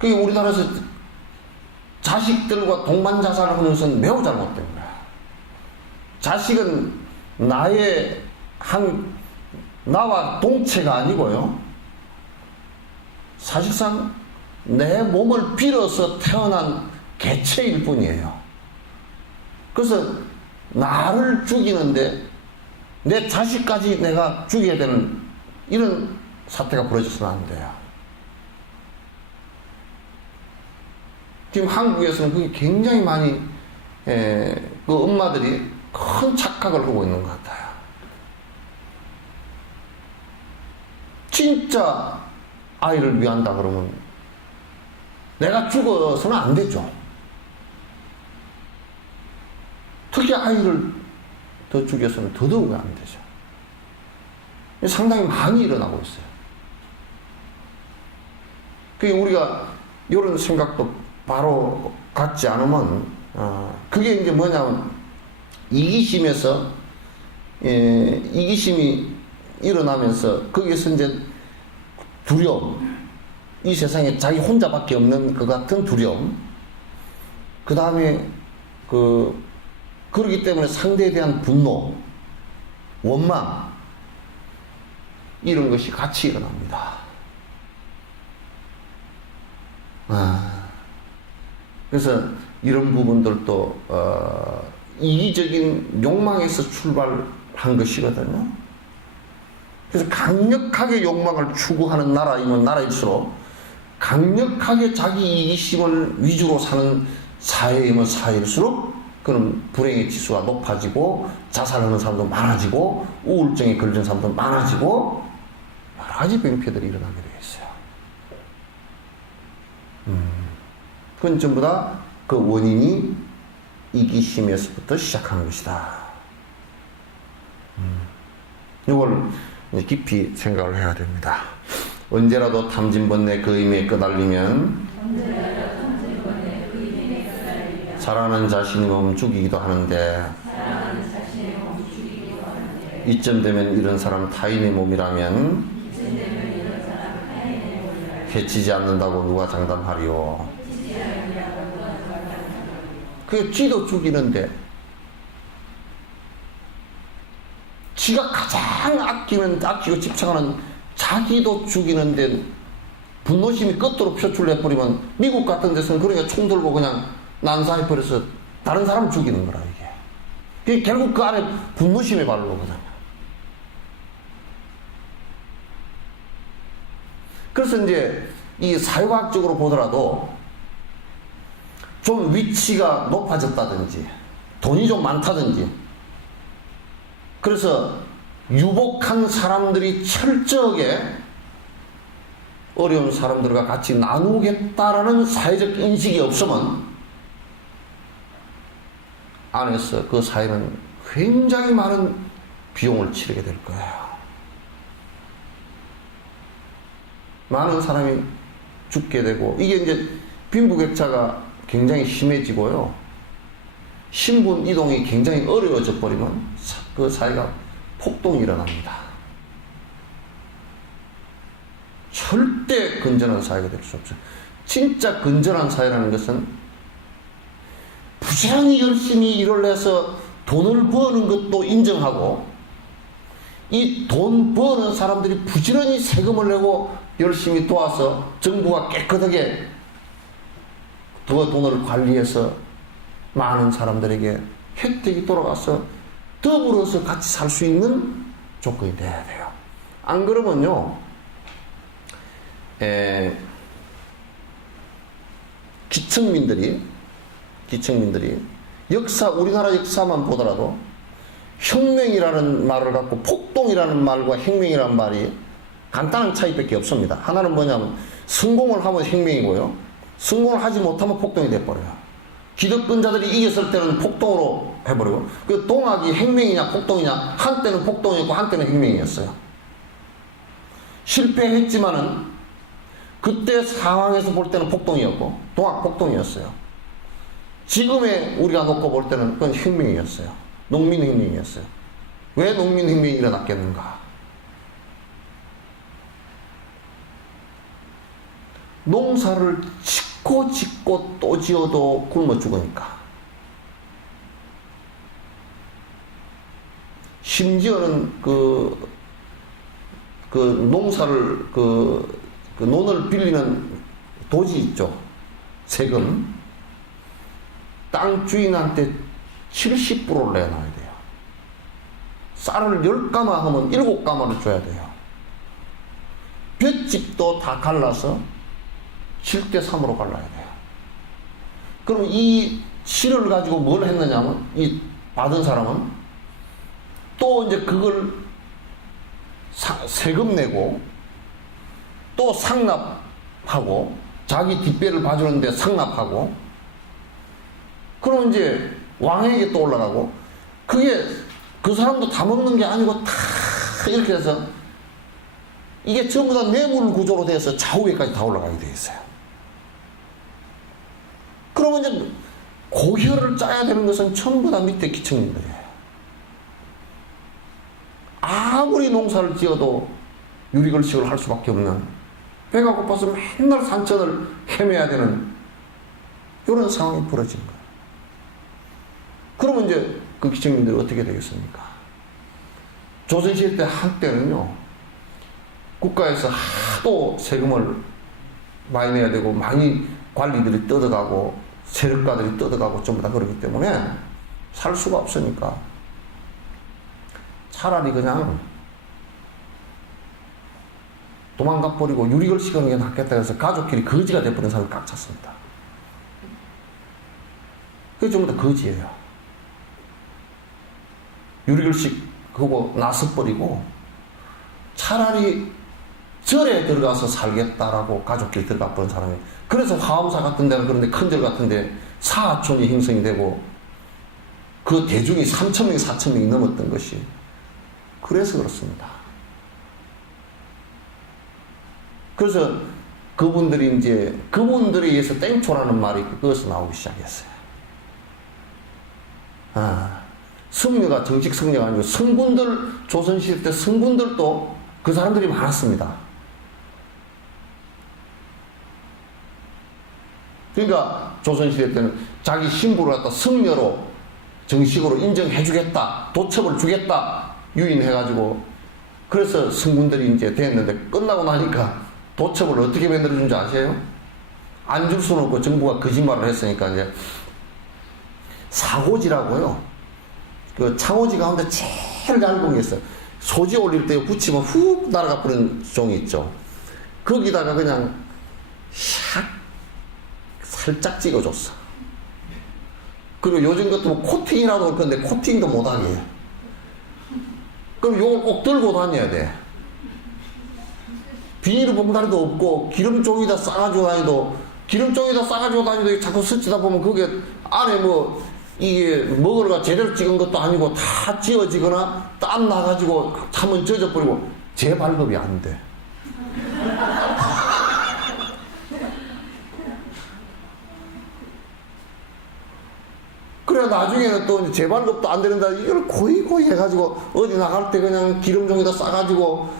그게 우리나라에서 자식들과 동반 자살을 하는 것은 매우 잘못된 거야. 자식은 나와 동체가 아니고요. 사실상 내 몸을 빌어서 태어난 개체일 뿐이에요. 그래서 나를 죽이는데 내 자식까지 내가 죽여야 되는 이런 사태가 벌어져서는 안 돼요. 지금 한국에서는 그게 굉장히 많이 그 엄마들이 큰 착각을 하고 있는 것 같아요. 진짜 아이를 위한다 그러면 내가 죽어서는 안 되죠. 특히 아이를 더 죽여서는 더더욱 안 되죠. 상당히 많이 일어나고 있어요. 그게 우리가 이런 생각도 바로 갖지 않으면 그게 이제 뭐냐면 이기심에서 이기심이 일어나면서 거기에서 이제 두려움, 이 세상에 자기 혼자밖에 없는 그 같은 두려움, 그 다음에 그러기 때문에 상대에 대한 분노, 원망, 이런 것이 같이 일어납니다. 그래서 이런 부분들도 이기적인 욕망에서 출발한 것이거든요. 그래서 강력하게 욕망을 추구하는 나라이면 나라일수록 강력하게 자기 이기심을 위주로 사는 사회이면 사회일수록 그런 불행의 지수가 높아지고 자살하는 사람도 많아지고 우울증에 걸린 사람도 많아지고 여러 가지 병폐들이 일어나게 되어 있어요. 그건 전부 다 그 원인이 이기심에서부터 시작하는 것이다. 이걸 깊이 생각을 해야 됩니다. 언제라도 탐진번뇌 거임에 끄달리면 살아가는 자신의 몸 죽이기도 하는데 이쯤 되면 이런 사람 타인의 몸이라면 해치지 않는다고 누가 장담하리요. 그게 쥐도 죽이는데 지가 가장 아끼고 집착하는 자기도 죽이는데 분노심이 끝으로 표출해버리면 미국 같은 데서는 그러니까 총 들고 그냥 난사해버려서 다른 사람 죽이는 거라 이게. 그게 결국 그 안에 분노심이 바른 거거든요. 그래서 이제 이 사회과학적으로 보더라도 좀 위치가 높아졌다든지 돈이 좀 많다든지 그래서 유복한 사람들이 철저하게 어려운 사람들과 같이 나누겠다라는 사회적 인식이 없으면 안에서 그 사회는 굉장히 많은 비용을 치르게 될 거예요. 많은 사람이 죽게 되고 이게 이제 빈부격차가 굉장히 심해지고요. 신분 이동이 굉장히 어려워져 버리면 그 사회가 폭동이 일어납니다. 절대 건전한 사회가 될 수 없어요. 진짜 건전한 사회라는 것은 부지런히 열심히 일을 해서 돈을 버는 것도 인정하고 이 돈 버는 사람들이 부지런히 세금을 내고 열심히 도와서 정부가 깨끗하게 그 돈을 관리해서 많은 사람들에게 혜택이 돌아가서 더불어서 같이 살 수 있는 조건이 돼야 돼요. 안 그러면요, 기층민들이 우리나라 역사만 보더라도 혁명이라는 말을 갖고 폭동이라는 말과 혁명이라는 말이 간단한 차이밖에 없습니다. 하나는 뭐냐면 성공을 하면 혁명이고요. 성공을 하지 못하면 폭동이 돼버려요. 기득권자들이 이겼을 때는 폭동으로 해버리고 그 동학이 혁명이냐 폭동이냐 한때는 폭동이었고 한때는 혁명이었어요. 실패했지만은 그때 상황에서 볼 때는 폭동이었고 동학 폭동이었어요. 지금의 우리가 놓고 볼 때는 그건 혁명이었어요. 농민혁명이었어요. 왜 농민혁명이 일어났겠는가? 농사를 짓고 또 지어도 굶어 죽으니까. 심지어는 그 농사를 논을 빌리는 도지 있죠. 세금. 땅 주인한테 70%를 내놔야 돼요. 쌀을 10가마 하면 7가마를 줘야 돼요. 볏집도 다 갈라서 7대3으로 갈라야 돼요. 그럼 이 실을 가지고 뭘 했느냐면, 이 받은 사람은 또 이제 그걸 세금 내고, 또 상납하고, 자기 뒷배를 봐주는데 상납하고, 그럼 이제 왕에게 또 올라가고, 그게 그 사람도 다 먹는 게 아니고 다 이렇게 해서 이게 전부 다 뇌물 구조로 돼서 좌우에까지 다 올라가게 돼 있어요. 그러면 이제 고혈을 짜야 되는 것은 전부 다 밑에 기층인들이에요. 아무리 농사를 지어도 유리걸식을 할 수밖에 없는, 배가 고파서 맨날 산천을 헤매야 되는 이런 상황이 벌어진 거예요. 그러면 이제 그 기층민들이 어떻게 되겠습니까? 조선시대 때 한때는요, 국가에서 하도 세금을 많이 내야 되고, 많이 관리들이 뜯어가고, 세력가들이 뜯어가고, 전부 다 그러기 때문에 살 수가 없으니까 차라리 그냥 도망가 버리고 유리걸식 하는 게 낫겠다 해서 가족끼리 거지가 돼버린 사람을 꽉 찼습니다. 그게 전부 다 거지예요. 유리걸식 하고 나서버리고 차라리 절에 들어가서 살겠다라고 가족끼리 들어가 버린 사람이. 그래서 화엄사 같은 데는, 그런데 큰절 같은 데 사하촌이 형성이 되고, 그 대중이 3,000명, 4,000명이 넘었던 것이 그래서 그렇습니다. 그래서 그분들이 이제, 그분들에 의해서 땡초라는 말이 그것에서 나오기 시작했어요. 성녀가 정식 성녀가 아니고 성군들, 조선시대 때 성군들도 그 사람들이 많았습니다. 그러니까 조선시대 때는 자기 신부를 갖다 성녀로 정식으로 인정해주겠다, 도첩을 주겠다 유인해가지고, 그래서 성군들이 이제 됐는데, 끝나고 나니까 도첩을 어떻게 만들어준지 아세요? 안 줄 수는 없고 정부가 거짓말을 했으니까 이제 사고지라고요. 그 창호지 가운데 제일 얇은 게 있어요. 소지 올릴 때 붙이면 훅 날아가 버리는 종이 있죠. 거기다가 그냥 샥 살짝 찍어줬어. 그리고 요즘 같으면 코팅이라도 할 건데 코팅도 못하게 해. 그럼 요걸 꼭 들고 다녀야 돼. 비닐 봉다리도 없고 기름종이다 싸가지고 다니도, 기름종이다 싸가지고 다니도 자꾸 스치다 보면 그게 안에 뭐 이게 먹으러가 제대로 찍은 것도 아니고 다 지어지거나 땀 나가지고 한번 젖어버리고 재발급이 안 돼. 그래 나중에는 또 재발급도 안 되는다. 이걸 고이고이 해가지고 어디 나갈 때 그냥 기름종이다 싸가지고,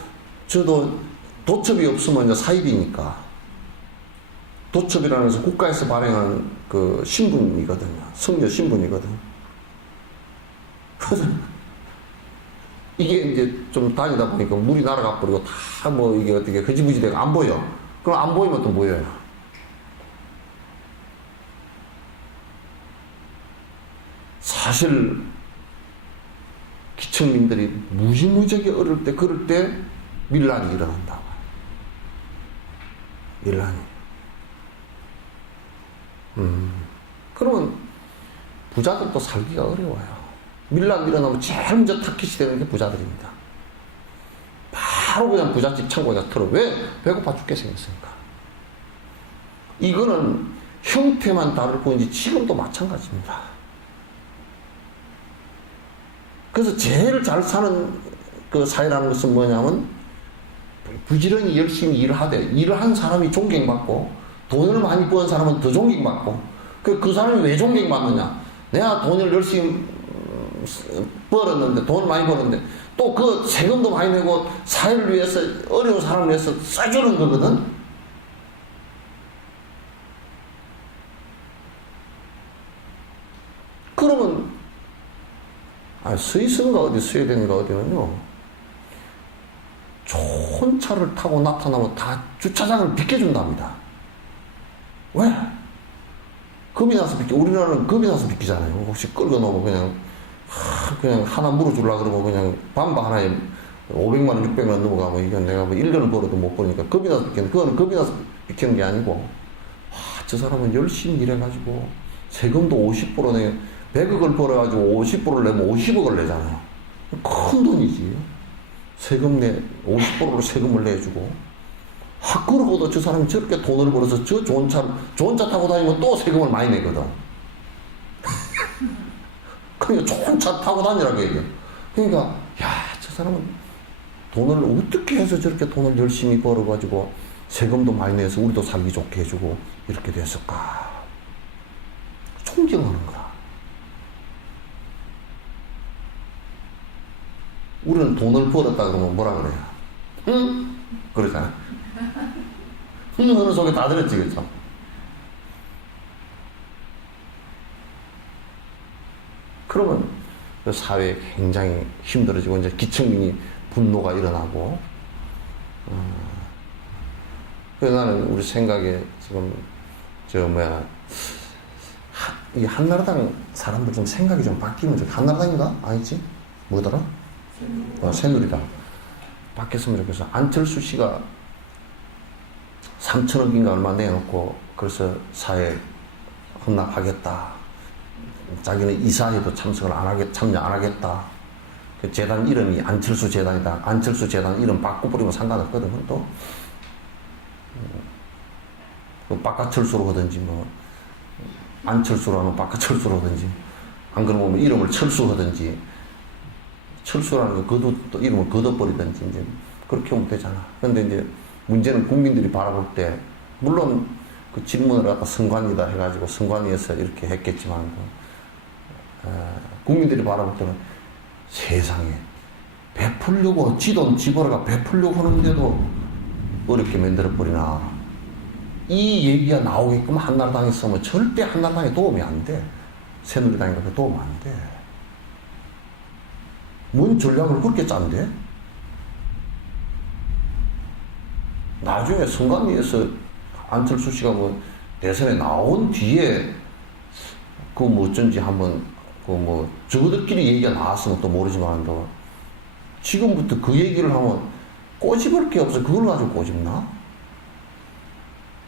저도 도첩이 없으면 이제 사입이니까. 도첩이라는 것은 국가에서 발행한 그 신분이거든요. 성녀 신분이거든. 그래서 이게 이제 좀 다니다 보니까 물이 날아가 버리고 다 뭐 이게 어떻게 흐지부지 되고 안 보여. 그럼 안 보이면 또 보여요. 사실 기층민들이 무지무지하게 어릴 때, 그럴 때 밀란이 일어난다. 밀란이. 그러면 부자들도 살기가 어려워요. 밀란 일어나면 제일 먼저 타깃이 되는 게 부자들입니다. 바로 그냥 부잣집 창고에다 털어. 왜? 배고파 죽게 생겼으니까. 이거는 형태만 다를 뿐이지 지금도 마찬가지입니다. 그래서 제일 잘 사는 그 사회라는 것은 뭐냐면, 부지런히 열심히 일을 하되, 일을 한 사람이 존경받고, 돈을 많이 버는 사람은 더 존경받고. 그 사람이 왜 존경받느냐? 내가 돈을 열심히 벌었는데, 돈을 많이 벌었는데, 또 그 세금도 많이 내고 사회를 위해서, 어려운 사람을 위해서 써주는 거거든. 그러면 스위스인가 어디 스웨덴인가 어디는요, 좋은 차를 타고 나타나면 다 주차장을 비켜준답니다. 왜? 겁이 나서 비켜. 우리나라는 겁이 나서 비키잖아요. 혹시 끌고 놓으면 그냥 하나 물어주려고 그러면 그냥 밤바 하나에 500만 원, 600만 원 넘어가면 이건 내가 뭐 1년을 벌어도 못 버니까 겁이 나서 비키는, 그거는 겁이 나서 비키는 게 아니고, 저 사람은 열심히 일해가지고 세금도 50% 내, 100억을 벌어가지고 50%를 내면 50억을 내잖아요. 큰 돈이지. 세금 50%로 세금을 내주고. 그러고도 저 사람이 저렇게 돈을 벌어서 저 좋은 차 타고 다니면 또 세금을 많이 내거든. 그러니까 좋은 차 타고 다니라고 얘기해. 그러니까, 저 사람은 돈을 어떻게 해서 저렇게 돈을 열심히 벌어가지고 세금도 많이 내서 우리도 살기 좋게 해주고 이렇게 됐을까? 존경하는 거야. 우리는 돈을 벌었다 그러면 뭐라 그래요? 응? 그러잖아. 응, 어느 속에 다 들었지, 그쵸? 그러면 그 사회에 굉장히 힘들어지고, 이제 기층민이 분노가 일어나고, 그래서 나는 우리 생각에 지금, 이 한나라당 사람들 좀 생각이 좀 바뀌면 좋겠어. 한나라당인가? 아니지? 뭐더라? 새누리당. 바뀌었으면 좋겠어. 안철수 씨가 3천억인가 얼마 내놓고, 그래서 사회 헌납하겠다. 자기는 이사회도 참여 안 하겠다. 그 재단 이름이 안철수 재단이다. 안철수 재단 이름 바꿔버리면 상관없거든. 또, 박가철수로 하든지, 안철수라는 박가철수로 하든지, 안 그러면 이름을 철수하든지, 철수라는 거 또 이름을 걷어버리든지, 이제 그렇게 하면 되잖아. 근데 이제 문제는 국민들이 바라볼 때, 물론 그 질문을 갖다 선관위다 해가지고 선관위에서 이렇게 했겠지만, 국민들이 바라볼 때는 세상에 베풀려고, 지돈 지벌어가 베풀려고 하는데도 어렵게 만들어버리나. 이 얘기가 나오게끔 한나라당에 쓰면 절대 한나라당에 도움이 안 돼. 새누리당에 도움 안 돼. 뭔 전략을 그렇게 짠대? 나중에 선관위에서 안철수 씨가 대선에 나온 뒤에 어쩐지 한번 저들끼리 얘기가 나왔으면 또 모르지만, 지금부터 그 얘기를 하면 꼬집을 게 없어. 그걸 가지고 꼬집나?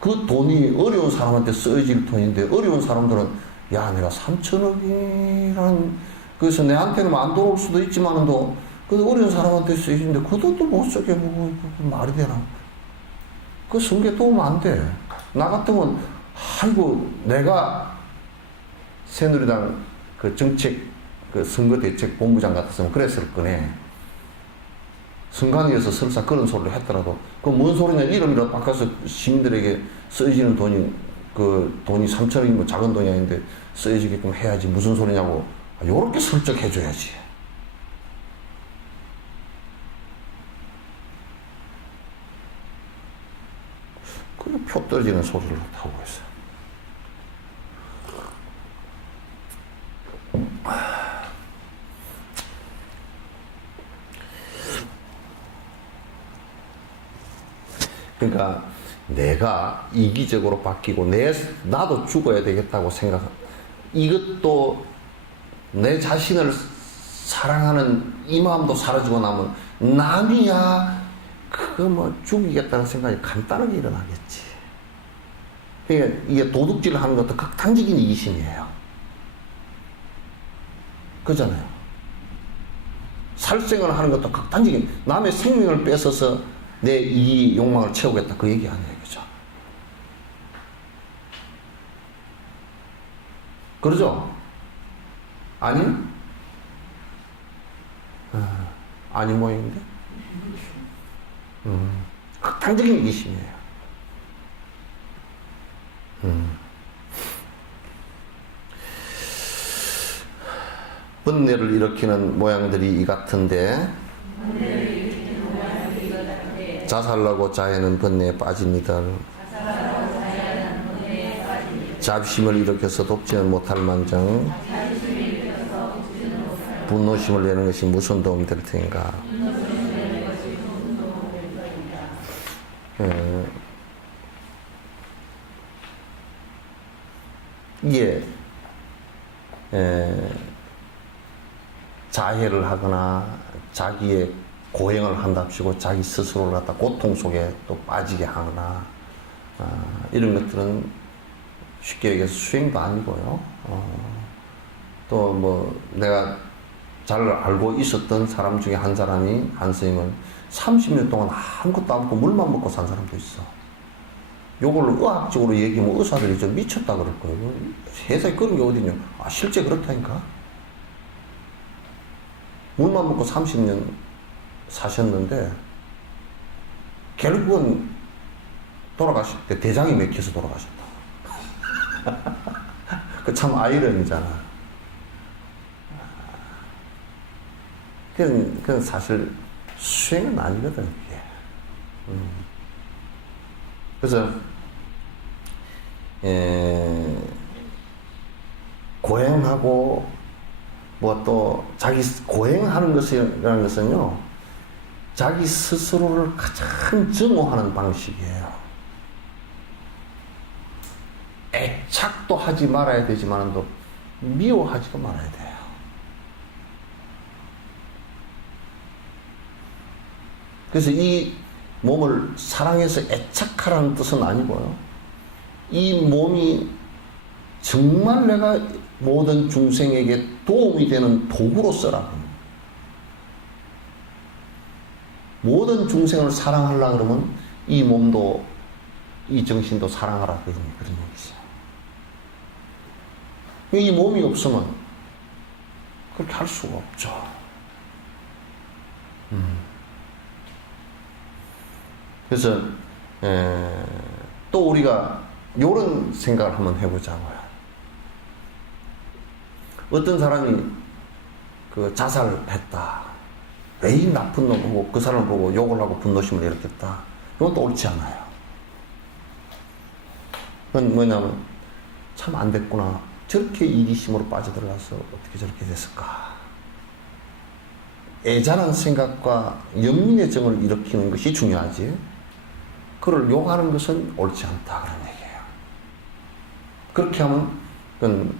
그 돈이 어려운 사람한테 쓰여질 돈인데, 어려운 사람들은 내가 3천억이란, 그래서 내한테는 안 들어올 수도 있지만도 그 어려운 사람한테 쓰여지는데 그 돈도 못 쓰게 말이 되나? 그 선거에 도움 안 돼. 나 같으면 내가 새누리당 그 선거대책본부장 같았으면 그랬을 거네. 선관위에서 설사 그런 소리를 했더라도, 그 뭔 소리냐, 이름이라도 바꿔서 시민들에게 쓰여지는 돈이, 그 돈이 3천억이면 작은 돈이 아닌데 쓰여지게끔 해야지. 무슨 소리냐고, 요렇게 슬쩍 해줘야지. 그게 표 떨어지는 소리를 하고 있어. 그러니까 내가 이기적으로 바뀌고 나도 죽어야 되겠다고 생각, 이것도 내 자신을 사랑하는 이 마음도 사라지고 나면 남이야 그거 죽이겠다는 생각이 간단하게 일어나겠지. 그러니까 이게 도둑질을 하는 것도 극단적인 이기심이에요. 그잖아요. 살생을 하는 것도 극단적인, 남의 생명을 뺏어서 내 이 욕망을 채우겠다, 그 얘기 아니에요. 그죠? 그러죠? 아니? 아니 모양인데? 극단적인 이기심이에요. 번뇌를 일으키는 모양들이 이 같은데, 자살하고 자해는 번뇌에 빠진 이들, 잡심을 일으켜서 돕지는 못할 만정 분노심을 내는 것이 무슨 도움이 될 테인가? 이게 자해를 하거나 자기의 고행을 한답시고 자기 스스로를 갖다 고통 속에 또 빠지게 하거나 이런 것들은 쉽게 얘기해서 수행도 아니고요. 또 뭐 내가 잘 알고 있었던 사람 중에 한 사람이, 한 스님은 30년 동안 아무것도 안 먹고 물만 먹고 산 사람도 있어. 요걸 의학적으로 얘기하면 의사들이 좀 미쳤다 그럴 거예요. 세상에 그런 게 어딨냐. 아, 실제 그렇다니까. 물만 먹고 30년 사셨는데 결국은 돌아가실 때 대장이 맥혀서 돌아가셨다. 그 참 아이러니잖아. 그건 사실 수행은 아니거든, 그게. 그래서, 고행하고, 뭐 또, 자기, 고행하는 것이라는 것은요, 자기 스스로를 가장 증오하는 방식이에요. 애착도 하지 말아야 되지만, 또, 미워하지도 말아야 돼요. 그래서 이 몸을 사랑해서 애착하라는 뜻은 아니고요. 이 몸이 정말 내가 모든 중생에게 도움이 되는 도구로 써라. 모든 중생을 사랑하려고 그러면 이 몸도 이 정신도 사랑하라 그런 얘기죠. 이 몸이 없으면 그렇게 할 수가 없죠. 그래서 또 우리가 이런 생각을 한번 해보자고요. 어떤 사람이 그 자살했다. 왜 이 나쁜 놈 보고 그 사람을 보고 욕을 하고 분노심을 일으켰다. 이건 또 옳지 않아요. 그건 뭐냐면 참 안 됐구나. 저렇게 이기심으로 빠져들어가서 어떻게 저렇게 됐을까. 애잔한 생각과 연민의 정을 일으키는 것이 중요하지. 그를 욕하는 것은 옳지 않다 그런 얘기예요. 그렇게 하면 그건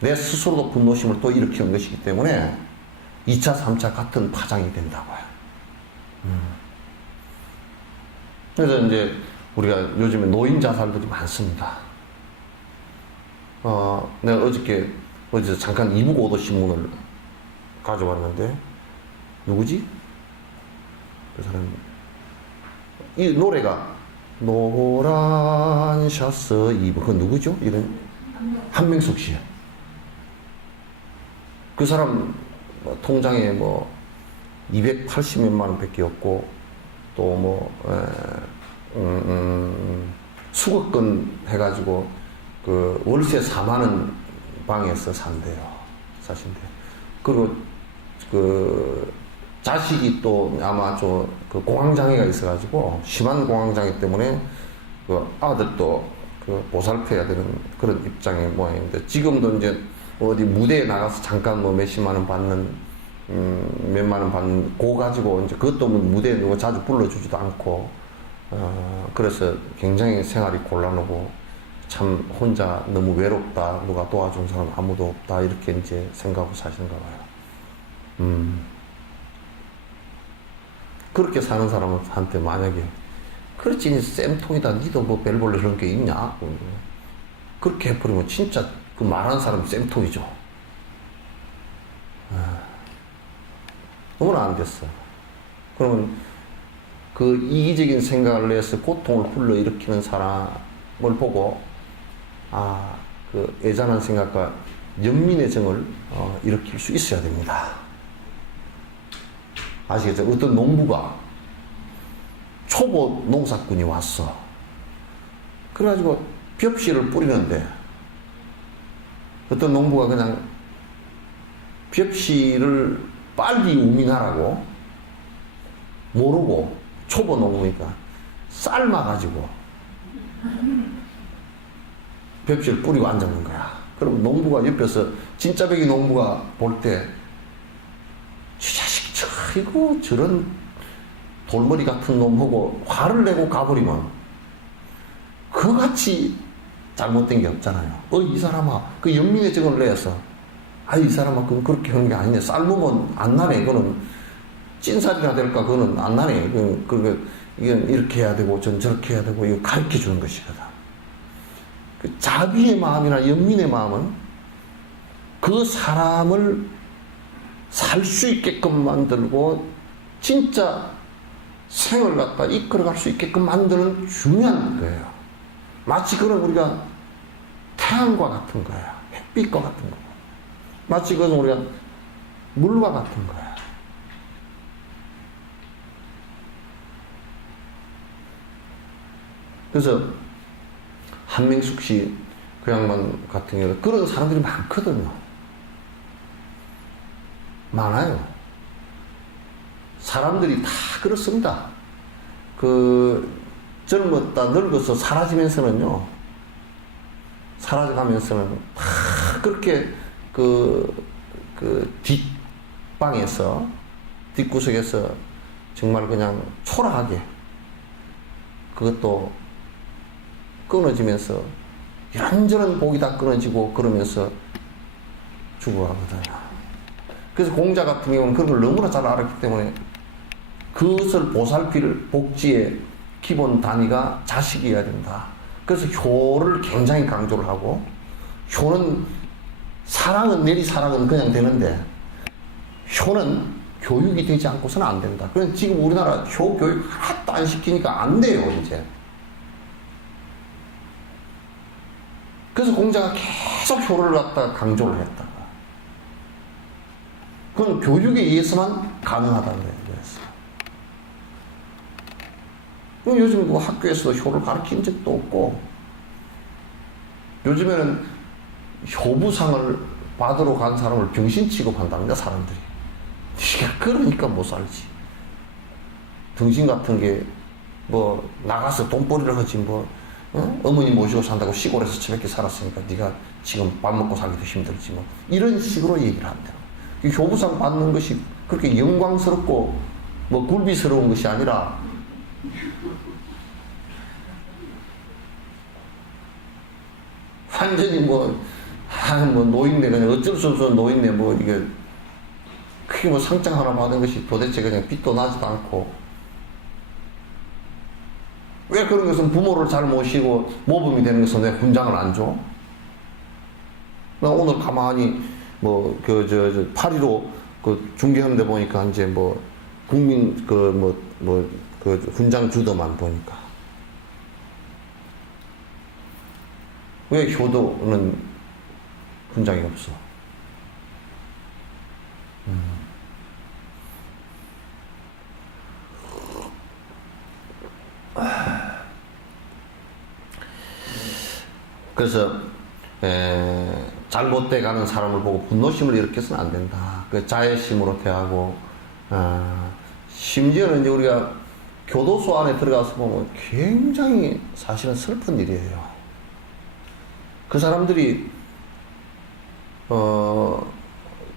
내 스스로도 분노심을 또 일으키는 것이기 때문에 2차, 3차 같은 파장이 된다고요. 그래서 이제 우리가 요즘에 노인 자살들이 많습니다. 내가 어제 잠깐 이북오도 신문을 가져왔는데 누구지? 그 사람 이 노래가 노란 셔츠 입은 그 누구죠? 이런 한명숙 씨. 그 사람 통장에 뭐 280몇만 원밖에 없고 또 수거권 해가지고 그 월세 4만 원 방에서 산대요. 사신대. 그리고 그 자식이 또 아마 그 공황장애가 있어가지고 심한 공황장애 때문에 그 아들도 그 보살펴야 되는 그런 입장의 모양인데 지금도 이제 어디 무대에 나가서 잠깐 뭐 몇십만 원 받는 몇만 원 받는 고 가지고 이제 그것도 무대에 누가 자주 불러주지도 않고 그래서 굉장히 생활이 곤란하고 참 혼자 너무 외롭다. 누가 도와준 사람 아무도 없다. 이렇게 이제 생각하고 사시는가 봐요. 그렇게 사는 사람한테 만약에 그렇지 쌤통이다 니도 뭐 별볼로 그런 게 있냐 그렇게 해버리면 진짜 그 말하는 사람이 쌤통이죠. 너무나 안 됐어. 그러면 그 이기적인 생각을 내서 고통을 불러일으키는 사람을 보고 그 애잔한 생각과 연민의 정을 일으킬 수 있어야 됩니다. 아시겠죠? 어떤 농부가 초보 농사꾼이 왔어. 그래가지고 벽씨를 뿌리는데 어떤 농부가 그냥 벽씨를 빨리 우민하라고 모르고 초보 농부니까 삶아가지고 벽씨를 뿌리고 앉았는 거야. 그럼 농부가 옆에서 진짜 벽이 농부가 볼 때 지 자식, 이거 저런 돌머리 같은 놈하고 화를 내고 가버리면 그같이 잘못된 게 없잖아요. 이 사람아, 그 영민의 증언을 내서, 이 사람아, 그건 그렇게 하는 게 아니네. 삶으면 안 나네. 그거는 찐살이나 될까? 그거는 안 나네. 이건 이렇게 해야 되고, 전 저렇게 해야 되고, 이거 가르쳐 주는 것이거든. 그 자비의 마음이나 영민의 마음은 그 사람을 살 수 있게끔 만들고, 진짜 생을 갖다 이끌어갈 수 있게끔 만드는 중요한 거예요. 마치 그런 우리가 태양과 같은 거야. 햇빛과 같은 거. 마치 그건 우리가 물과 같은 거야. 그래서 한명숙 씨 그 양반 같은 경우 그런 사람들이 많거든요. 많아요. 사람들이 다 그렇습니다. 젊었다 늙어서 사라지면서는요, 사라져가면서는 다 그렇게 뒷방에서, 뒷구석에서 정말 그냥 초라하게 그것도 끊어지면서 이런저런 복이 다 끊어지고 그러면서 죽어가거든요. 그래서 공자 같은 경우는 그런 걸 너무나 잘 알았기 때문에 그것을 보살필 복지의 기본 단위가 자식이어야 된다. 그래서 효를 굉장히 강조를 하고, 효는 내리 사랑은 그냥 되는데 효는 교육이 되지 않고서는 안 된다. 그래서 지금 우리나라 효 교육 하나도 안 시키니까 안 돼요, 이제. 그래서 공자가 계속 효를 갖다 강조를 했다. 그건 교육에 의해서만 가능하다는 거예요. 요즘 뭐 학교에서도 효를 가르친 적도 없고, 요즘에는 효부상을 받으러 간 사람을 병신 취급한답니다, 사람들이. 그러니까 못 살지. 등신 같은 게 뭐 나가서 돈벌이를 하지 뭐, 어머니 모시고 산다고 시골에서 처박게 살았으니까 네가 지금 밥 먹고 살기도 힘들지 뭐, 이런 식으로 얘기를 한대요. 효부상 받는 것이 그렇게 영광스럽고 뭐 굴비스러운 것이 아니라 완전히 뭐 노인네, 그냥 어쩔 수 없어 노인네, 이게 크게 상장 하나 받은 것이 도대체 그냥 빛도 나지도 않고. 왜 그런 것은 부모를 잘 모시고 모범이 되는 것은 왜 훈장을 안 줘? 나 오늘 가만히 8.15 중계하는데 보니까 이제 국민 훈장 주더만 보니까. 왜 효도는 훈장이 없어? 그래서 잘못돼 가는 사람을 보고 분노심을 일으켜서는 안 된다. 자애심으로 대하고, 심지어는 이제 우리가 교도소 안에 들어가서 보면 굉장히 사실은 슬픈 일이에요. 그 사람들이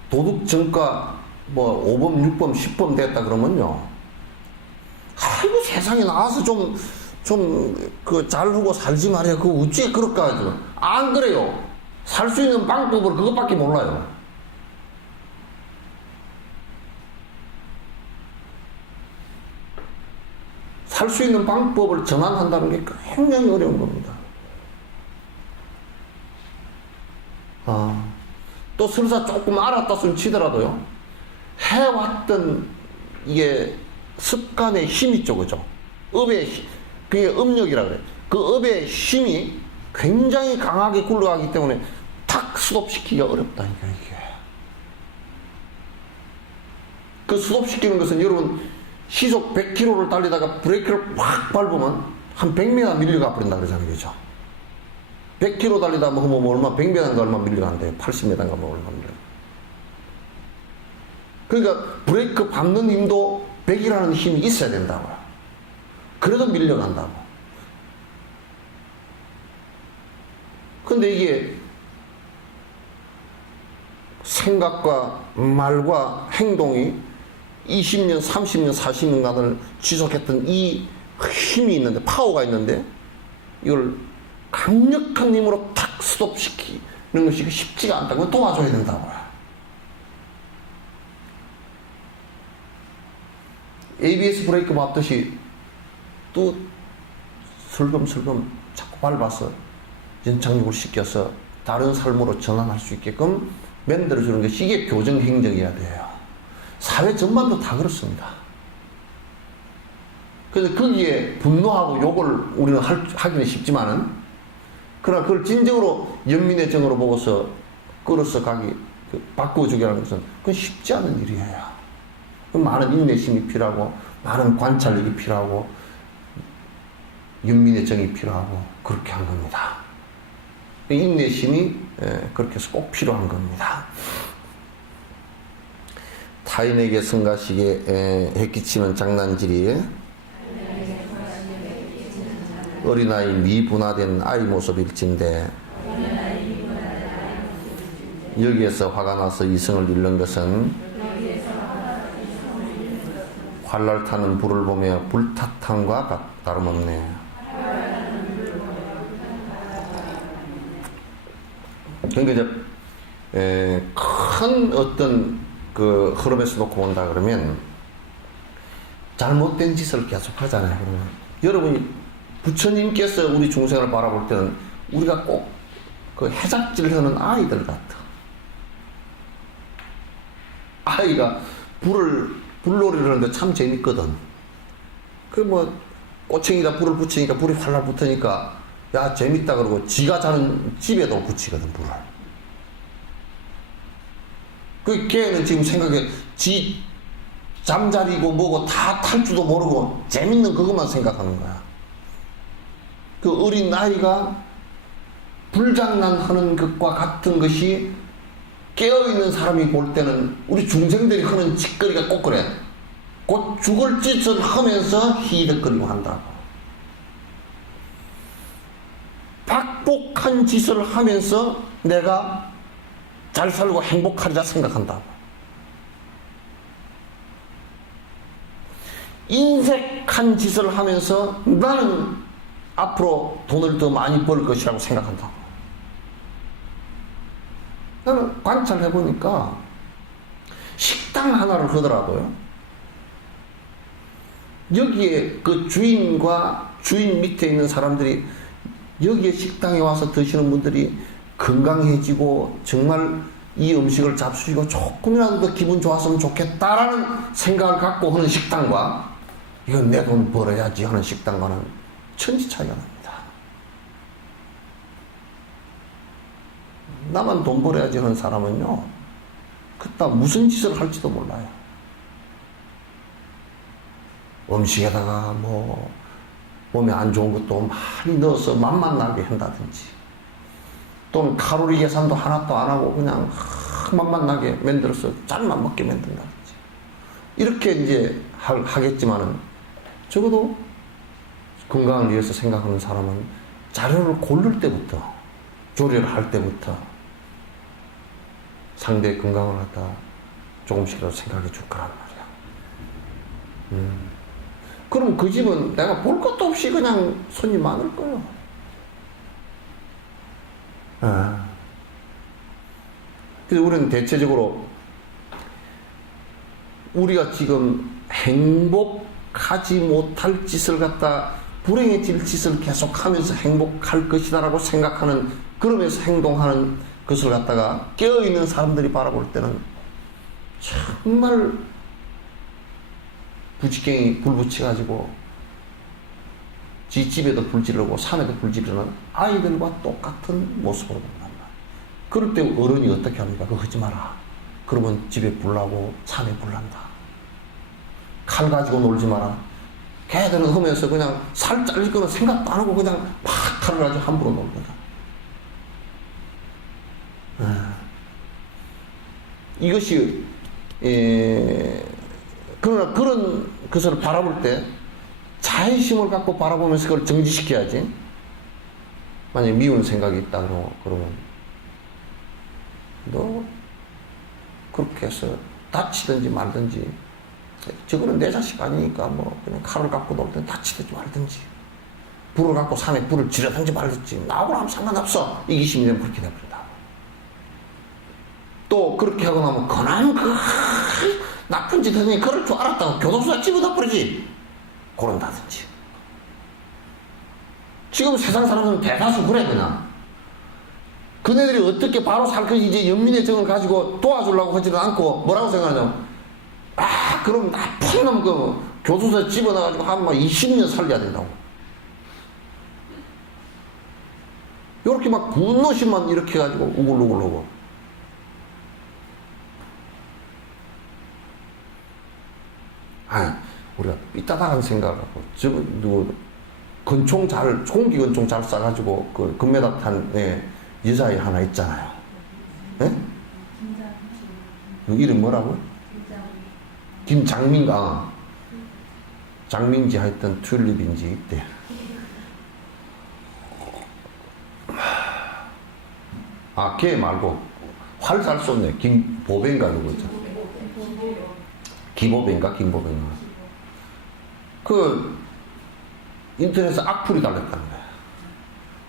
도둑 전과 5범, 6범, 10범 됐다 그러면요, 아이고 세상에 나와서 좀 잘하고 살지 말이야. 그거 어찌 그럴까 하죠. 안 그래요. 살 수 있는 방법을 그것밖에 몰라요. 살 수 있는 방법을 전환한다는 게 굉장히 어려운 겁니다. 또 설사 조금 알았다 치더라도요, 해왔던 이게 습관의 힘이 있죠, 그죠? 그게 업력이라 그래. 그 업의 힘이 굉장히 강하게 굴러가기 때문에 탁 스톱시키기가 어렵다니까, 이게. 그 스톱시키는 것은 여러분, 시속 100km를 달리다가 브레이크를 확 밟으면 한 100m 밀려가 버린다 그러잖아요, 그죠? 100km 달리다 얼마, 100m인가 얼마 밀려간대요. 80m인가 얼마 밀려. 그러니까 브레이크 밟는 힘도 100이라는 힘이 있어야 된다고요. 그래도 밀려간다고. 근데 이게 생각과 말과 행동이 20년, 30년, 40년간을 지속했던 이 힘이 있는데, 파워가 있는데, 이걸 강력한 힘으로 탁 스톱시키는 것이 쉽지가 않다. 그건 도와줘야 된다고요. ABS 브레이크 밟듯이 또 슬금슬금 자꾸 밟아서 연착륙을 시켜서 다른 삶으로 전환할 수 있게끔 만들어주는 것이 이게 교정행정이어야 돼요. 사회 전반도 다 그렇습니다. 그래서 거기에 분노하고 욕을 우리는 하기는 쉽지만은, 그러나 그걸 진정으로 연민의 정으로 보고서 끌어서 가기, 바꿔주게 하는 것은 그건 쉽지 않은 일이에요. 많은 인내심이 필요하고, 많은 관찰력이 필요하고, 연민의 정이 필요하고, 그렇게 한 겁니다. 인내심이 그렇게 해서 꼭 필요한 겁니다. 타인에게 성가시게 해끼치는 장난질이 어린아이 미분화된 아이 모습일진데, 여기에서 화가 나서 이성을 잃는 것은 활날 타는 불을 보며 불타탕과 다름없네. 그러니까 이제 큰 어떤 그 흐름에서 놓고 본다 그러면 잘못된 짓을 계속 하잖아요. 그러면 여러분이 부처님께서 우리 중생을 바라볼 때는 우리가 꼭 그 해작질 하는 아이들 같아. 아이가 불놀이를 하는데 참 재밌거든. 그 뭐 꼬챙이다 불을 붙이니까 불이 활활 붙으니까 야 재밌다 그러고 지가 자는 집에도 붙이거든, 불을. 그 걔는 지금 생각해 지 잠자리고 뭐고 다 탈 줄도 모르고 재밌는 그것만 생각하는 거야. 그 어린 아이가 불장난하는 것과 같은 것이 깨어있는 사람이 볼 때는 우리 중생들이 하는 짓거리가 꼭 그래. 곧 죽을 짓을 하면서 히덕거리고 한다고. 박복한 짓을 하면서 내가 잘 살고 행복하리라 생각한다고. 인색한 짓을 하면서 나는 앞으로 돈을 더 많이 벌 것이라고 생각한다고. 나는 관찰해보니까 식당 하나를 하더라도요, 여기에 그 주인과 주인 밑에 있는 사람들이 여기에 식당에 와서 드시는 분들이 건강해지고 정말 이 음식을 잡수시고 조금이라도 더 기분 좋았으면 좋겠다라는 생각을 갖고 하는 식당과 이건 내 돈 벌어야지 하는 식당과는 천지 차이가 납니다. 나만 돈 벌어야지 하는 사람은요, 그따 무슨 짓을 할지도 몰라요. 음식에다가 뭐 몸에 안 좋은 것도 많이 넣어서 맛만 나게 한다든지, 또는 칼로리 계산도 하나도 안 하고 그냥 맛만 나게 만들어서 짠만 먹게 만든다든지, 이렇게 이제 하겠지만은 적어도 건강을 위해서 생각하는 사람은 자료를 고를 때부터, 조리를 할 때부터 상대의 건강을 갖다 조금씩이라도 생각해 줄 거란 말이야. 그럼 그 집은 내가 볼 것도 없이 그냥 손이 많을 거예요. 그래서 우리는 대체적으로 우리가 지금 행복하지 못할 짓을 갖다, 불행해질 짓을 계속하면서 행복할 것이다라고 생각하는, 그러면서 행동하는 것을 갖다가 깨어있는 사람들이 바라볼 때는 정말 부지깽이 불 붙여가지고 지 집에도 불 지르고 산에도 불 지르는 아이들과 똑같은 모습으로 본단 말이야. 그럴 때 어른이 어떻게 합니까? 그거 하지 마라. 그러면 집에 불 나고 산에 불 난다. 칼 가지고 놀지 마라. 걔들은 하면서 그냥 살 잘릴 거는 생각도 안 하고 그냥 막 칼을 가지고 함부로 놀거든. 이것이 그러나 그런 것을 바라볼 때 자의심을 갖고 바라보면서 그걸 정지시켜야지. 만약에 미운 생각이 있다 그러면 너 그렇게 해서 다치든지 말든지 저거는 내 자식 아니니까 뭐 그냥 칼을 갖고 놀 땐 다치든지 말든지 불을 갖고 산에 불을 지르든지 말든지 나하고는 아무 상관없어. 이기심이 되면 그렇게 돼버린다. 또 그렇게 하고 나면 그놈 그 나쁜 짓 하니 그럴 줄 알았다고 교도소에 집어넣어 버리지. 그런다든지. 지금 세상 사람들은 대다수 그래 그냥. 그네들이 어떻게 바로 살 것인지 이제 연민의 정을 가지고 도와주려고 하지는 않고 뭐라고 생각하냐면 그럼 나쁜 놈 그 교도소에 집어넣어가지고 한 20년 살려야 된다고. 요렇게 막 분노심만 이렇게 해가지고 우글우글하고. 우리가 삐딱한 생각하고, 총기 권총 잘 쏴가지고, 그, 금메달 탄, 여자애 하나 있잖아요. 예? 그 이름 뭐라고? 김장민가. 장민지 하여튼 튤립인지 있대. 걔 말고, 활 잘 쏘네. 김보배인가 누구죠? 김보배인가? 인터넷에 악플이 달렸다는 거야.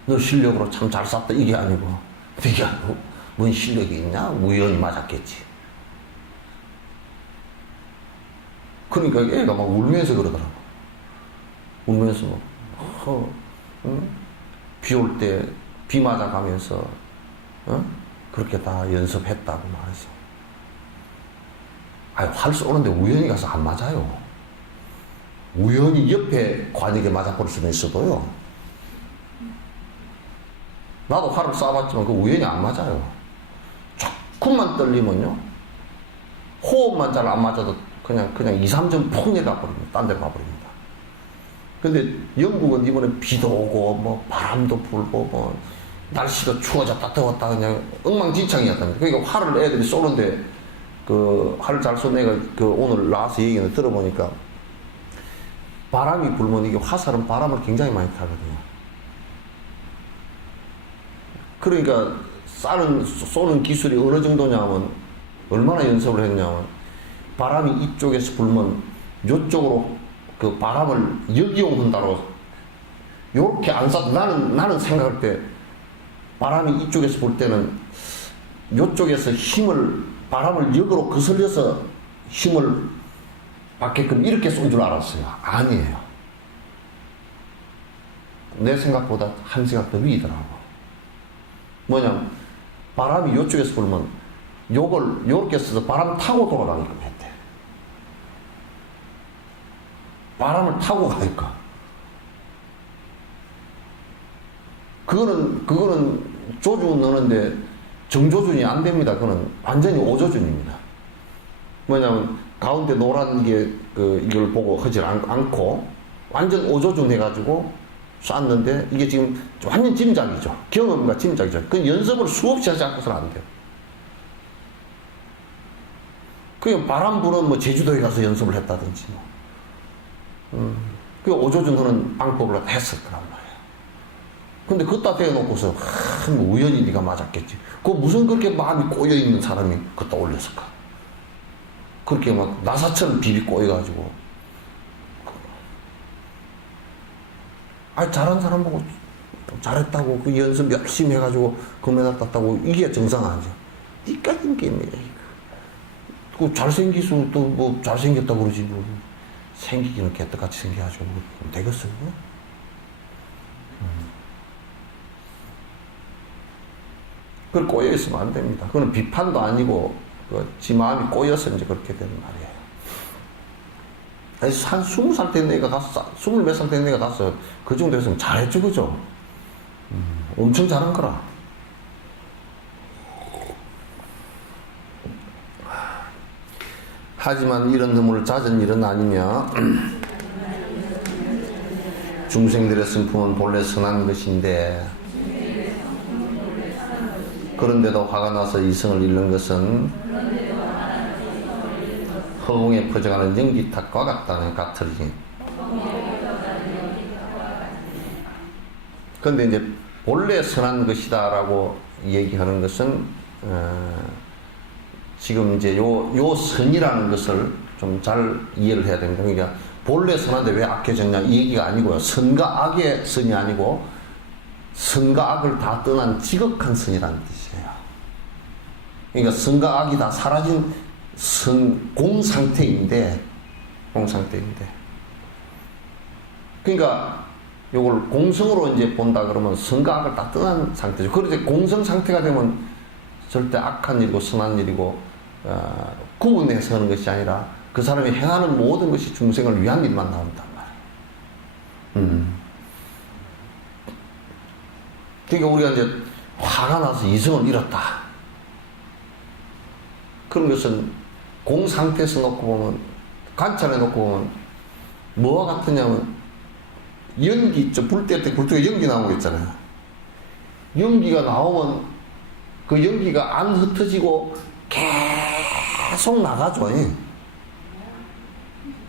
너 실력으로 참 잘 쐈다. 이게 아니고, 네가 뭔 실력이 있냐? 우연히 맞았겠지. 그러니까 애가 막 울면서 그러더라고. 울면서 비 올 때 비 맞아가면서 그렇게 다 연습했다고 말하죠. 활 쏘는데 우연히 가서 안 맞아요. 우연히 옆에 관역에 맞아버릴 수는 있어도요. 나도 활을 쏴봤지만 그 우연히 안 맞아요. 조금만 떨리면요. 호흡만 잘 안 맞아도 그냥 2, 3점 푹 내가버립니다. 딴 데로 가버립니다. 근데 영국은 이번에 비도 오고 뭐 바람도 불고 뭐 날씨가 추워졌다 더웠다 그냥 엉망진창이었답니다. 그러니까 활을 애들이 쏘는데 그 활을 잘 쏘는 애가 그 오늘 나와서 얘기를 들어보니까 바람이 불면 이게 화살은 바람을 굉장히 많이 타거든요. 그러니까 쏘는 기술이 어느 정도냐면 얼마나 연습을 했냐면 바람이 이쪽에서 불면 이쪽으로 그 바람을 역이용 한다로 요렇게 안 쏴도 나는 생각할 때 바람이 이쪽에서 불 때는 이쪽에서 바람을 역으로 거슬려서 힘을 받게끔 이렇게 쏜 줄 알았어요. 아니에요. 내 생각보다 한 생각 더 위더라고. 뭐냐면 바람이 이쪽에서 불면 요걸 요렇게 써서 바람 타고 돌아가게끔 했대. 바람을 타고 가니까. 그거는 조준 넣는데 정조준이 안 됩니다. 그거는 완전히 오조준입니다. 뭐냐면 가운데 노란 게 이걸 보고 하질 않고 완전 오조준 해가지고 쐈는데 이게 지금 완전 짐작이죠. 경험과 짐작이죠. 그 연습을 수없이 하지 않고서는 안 돼요. 그냥 바람 부는 뭐 제주도에 가서 연습을 했다든지 그 오조준 하는 방법으로 했을 거란 말이에요. 근데 그따 대놓고서 뭐 우연히 네가 맞았겠지. 무슨 그렇게 마음이 꼬여있는 사람이 그따 올렸을까. 그렇게 막 나사처럼 비비 꼬여가지고 잘한 사람 보고 잘했다고 그 연습 열심히 해가지고 금메달 땄다고 이게 정상하죠. 니까진 게임이야 이거. 잘생기수 또 뭐 잘생겼다고 그러지 뭐 생기기는 개떡같이 생겨가지고 되겠어요. 그걸 꼬여있으면 안 됩니다. 그건 비판도 아니고 지 마음이 꼬여서 이제 그렇게 되는 말이에요. 한 20살 된 애가 가서 20몇 살 된 애가 가서 그 정도 했으면 잘했죠. 그죠? 엄청 잘한 거라. 하지만 이런 놈을 잦은 일은 아니며 중생들의 슬픔은 본래 선한 것인데 그런데도 화가 나서 이성을 잃는 것은 허공에 퍼져가는 연기탑과 같으니. 그런데 이제 본래 선한 것이다라고 얘기하는 것은 지금 이제 요 선이라는 것을 좀 잘 이해를 해야 됩니다. 그러니까 본래 선한데 왜 악해졌냐 이 얘기가 아니고요. 선과 악의 선이 아니고 선과 악을 다 떠난 지극한 선이라는 뜻이에요. 그러니까 선과 악이 다 사라진 공상태인데 그러니까 요걸 공성으로 이제 본다 그러면 선과 악을 다 떠난 상태죠. 그런데 공성 상태가 되면 절대 악한 일이고 선한 일이고 구분해서 하는 것이 아니라 그 사람이 행하는 모든 것이 중생을 위한 일만 나온단 말이에요. 그러니까 우리가 이제 화가 나서 이성을 잃었다. 그런 것은 공상태에서 놓고 보면, 관찰해 놓고 보면 뭐와 같으냐면 연기 있죠. 불 때 불뚝에 연기 나오는 거 있잖아요. 연기가 나오면 그 연기가 안 흩어지고 계속 나가죠.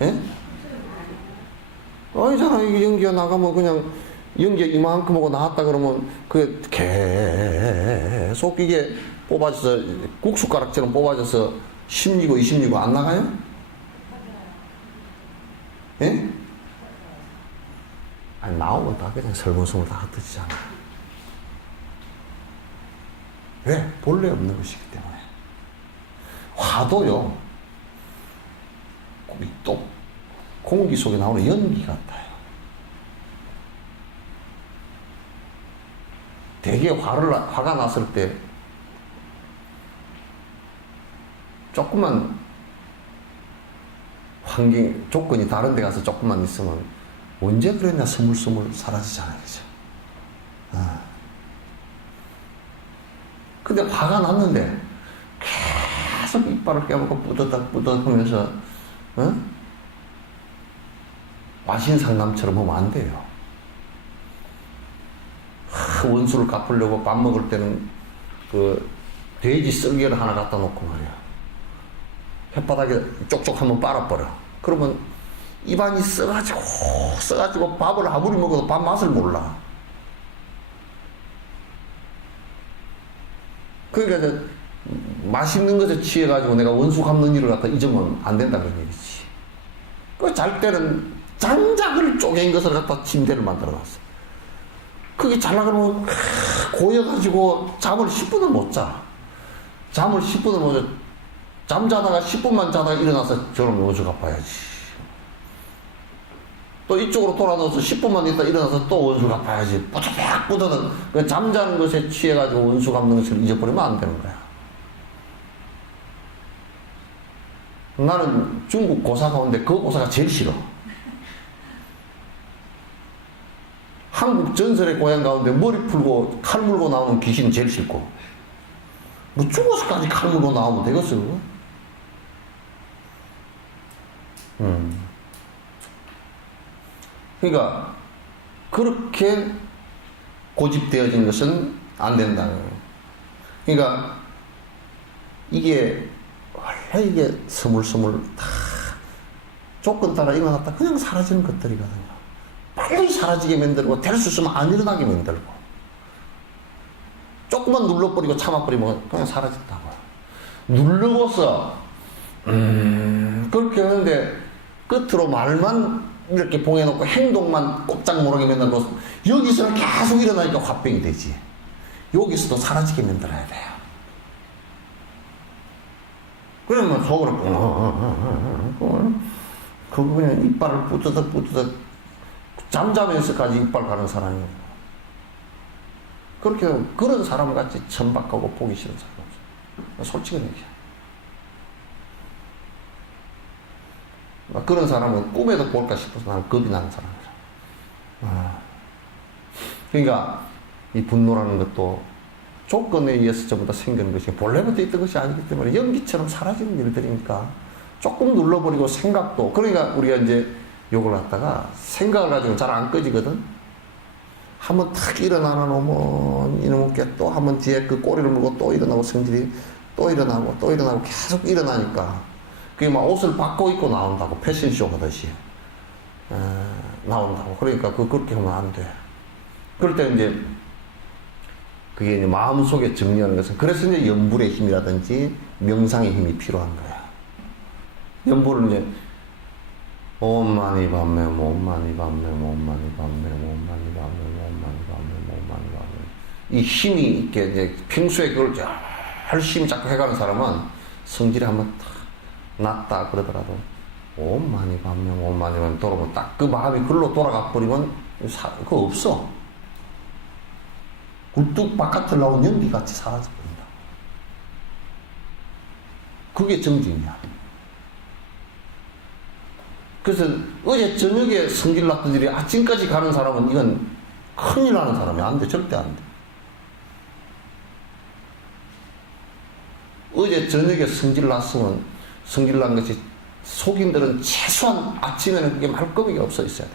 예? 아니잖아. 이게 연기가 나가면 그냥 연기가 이만큼 하고 나왔다 그러면 그게 계속 이게 뽑아져서 국숟가락처럼 뽑아져서 10리고 20리고 안 나가요? 예? 아니 나오면 다 그냥 설문성을 다 흩어지잖아. 왜? 본래 없는 것이기 때문에. 화도요. 또 공기 속에 나오는 연기 같아요. 되게 화가 났을 때 조금만 조건이 다른 데 가서 조금만 있으면 언제 그랬냐 스물스물 사라지잖아요. 그죠? 근데 화가 났는데 계속 이빨을 깨물고 뿌듯뿌듯 하면서 와신상남처럼 하면 안 돼요. 원수를 갚으려고 밥 먹을 때는 그 돼지 쓸개를 하나 갖다 놓고 말이야. 혓바닥에 쪽쪽 한번 빨아버려. 그러면 입안이 써가지고 밥을 아무리 먹어도 밥 맛을 몰라. 그러니까 이제 맛있는 것에 취해가지고 내가 원수 갚는 일을 갖다 잊으면 안 된다 그런 얘기지. 그 잘 때는 장작을 쪼갠 것을 갖다 침대를 만들어 놨어. 그게 잘나가면 고여가지고 잠을 10분을 못 자. 잠을 10분을 못 자. 잠자다가 10분만 자다가 일어나서 저런 원수 갚아야지. 또 이쪽으로 돌아눠서 10분만 있다 일어나서 또 원수 갚아야지. 뿌듯뿌듯은 그 잠자는 것에 취해가지고 원수 갚는 것을 잊어버리면 안 되는 거야. 나는 중국 고사가 오는데 그 고사가 제일 싫어. 한국 전설의 고향 가운데 머리 풀고 칼 물고 나오는 귀신은 제일 싫고 뭐 죽어서까지 칼 물고 나오면 되겠어. 그러니까 그렇게 고집되어진 것은 안 된다는 거예요. 그러니까 이게 원래 이게 스물스물 다 조건 따라 일어났다 그냥 사라지는 것들이거든요. 빨리 사라지게 만들고 될 수 있으면 안 일어나게 만들고 조금만 눌러버리고 참아버리면 그냥 사라진다고요. 누르고서 그렇게 하는데 끝으로 말만 이렇게 봉해놓고 행동만 꼼짝 모르게 만들고 여기서는 계속 일어나니까 화병이 되지. 여기서도 사라지게 만들어야 돼요. 그러면 속으로 그거 그냥 이빨을 뿌듯뿌듯 잠자면서까지 이빨 가는 사람이에요. 그렇게 그런 사람 같이 천박하고 보기 싫은 사람 없어요. 솔직히 얘기해. 그런 사람은 꿈에도 볼까 싶어서 나는 겁이 나는 사람이라. 그러니까 이 분노라는 것도 조건에 의해서 전부 다 생기는 것이 본래부터 있던 것이 아니기 때문에 연기처럼 사라지는 일들이니까 조금 눌러버리고 생각도 그러니까 우리가 이제 요걸 갖다가 생각을 가지고 잘 안 꺼지거든. 한번 탁 일어나는 놈은 이놈의 또 한번 뒤에 그 꼬리를 물고 또 일어나고 성질이 또 일어나고 계속 일어나니까 그게 막 옷을 바꿔 입고 나온다고 패션쇼 하듯이 나온다고. 그러니까 그렇게 하면 안 돼. 그럴 때 이제 그게 이제 마음속에 정리하는 것은 그래서 이제 염불의 힘이라든지 명상의 힘이 필요한 거야. 연보를 이제 옴 마니 밤매 옴 마니 밤매 옴 마니 밤매 옴 마니 밤매 옴 마니 밤매 옴 마니 밤매 이 힘이 있게 이제 평소에 그걸 열심히 자꾸 해가는 사람은 성질이 한번 탁 났다 그러더라도 옴 마니 밤매 옴 마니 밤매 돌아보면 딱 그 마음이 글로 돌아가 버리면 그거 없어. 굴뚝 바깥을 나온 연기같이 사라져버린다. 그게 정진이야. 그래서 어제 저녁에 성질 났던 일이 아침까지 가는 사람은 이건 큰일 나는 사람이 안 돼. 절대 안 돼. 어제 저녁에 성질 났으면 성질 난 것이 속인들은 최소한 아침에는 그게 말거미가 없어 있어야 돼.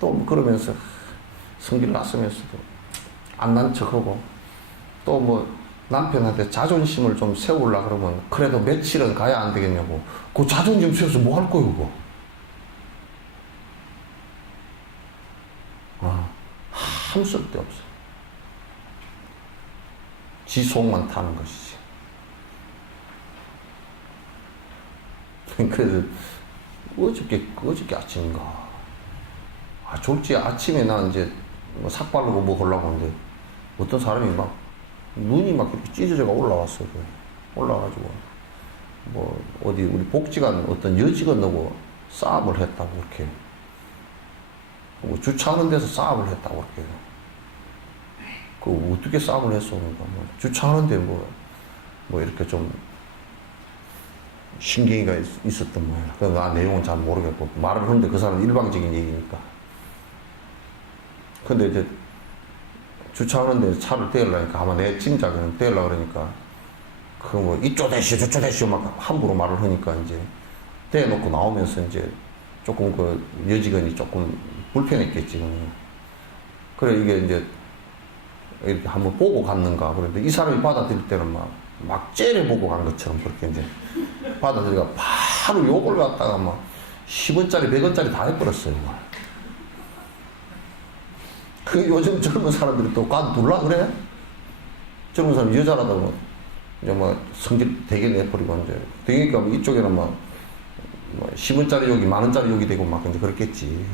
또 그러면서 성질 났으면서도 안 난 척하고 또 뭐 남편한테 자존심을 좀 세우려고 그러면 그래도 며칠은 가야 안 되겠냐고. 그 자존심 세워서 뭐 할 거예요 그거. 아무 쓸데없어. 지 속만 타는 것이지. 그래서 어저께 아침인가. 졸지 아침에 나 이제 뭐 삭 바르고 뭐 하려고 하는데 어떤 사람이 막 눈이 막 이렇게 찢어져가 올라왔어. 올라와가지고 뭐 어디 우리 복지관 어떤 여직원하고 싸움을 했다고 그렇게. 뭐 주차하는 데서 싸움을 했다고 그렇게. 그 어떻게 싸움을 했어? 그러니까 뭐 주차하는데 뭐 이렇게 좀 신경이가 있었던 모양이야. 그래서 나 내용은 잘 모르겠고 말을 하는데 그 사람은 일방적인 얘기니까. 근데 이제 주차하는데 차를 대려니까 아마 내 짐작에는 대려고 그러니까 그 뭐 이쪽 대시오 저쪽 대시오 막 함부로 말을 하니까 이제 대놓고 나오면서 이제 조금 그 여직원이 조금 불편했겠지. 그래 이게 이제 이렇게 한번 보고 갔는가. 그런데 이 사람이 받아들일 때는 막 째려보고 간 것처럼 그렇게 이제 받아들이가 바로 욕을 갖다가 막 10원짜리 100원짜리 다 해버렸어요. 그 요즘 젊은 사람들이 또 관둘라 그래? 젊은 사람 여자라도 이제 막 성질 되게 내버리고 이제 되니까 이쪽에는 막 10원짜리 욕이 만원짜리 욕이 되고 막 이제 그렇겠지.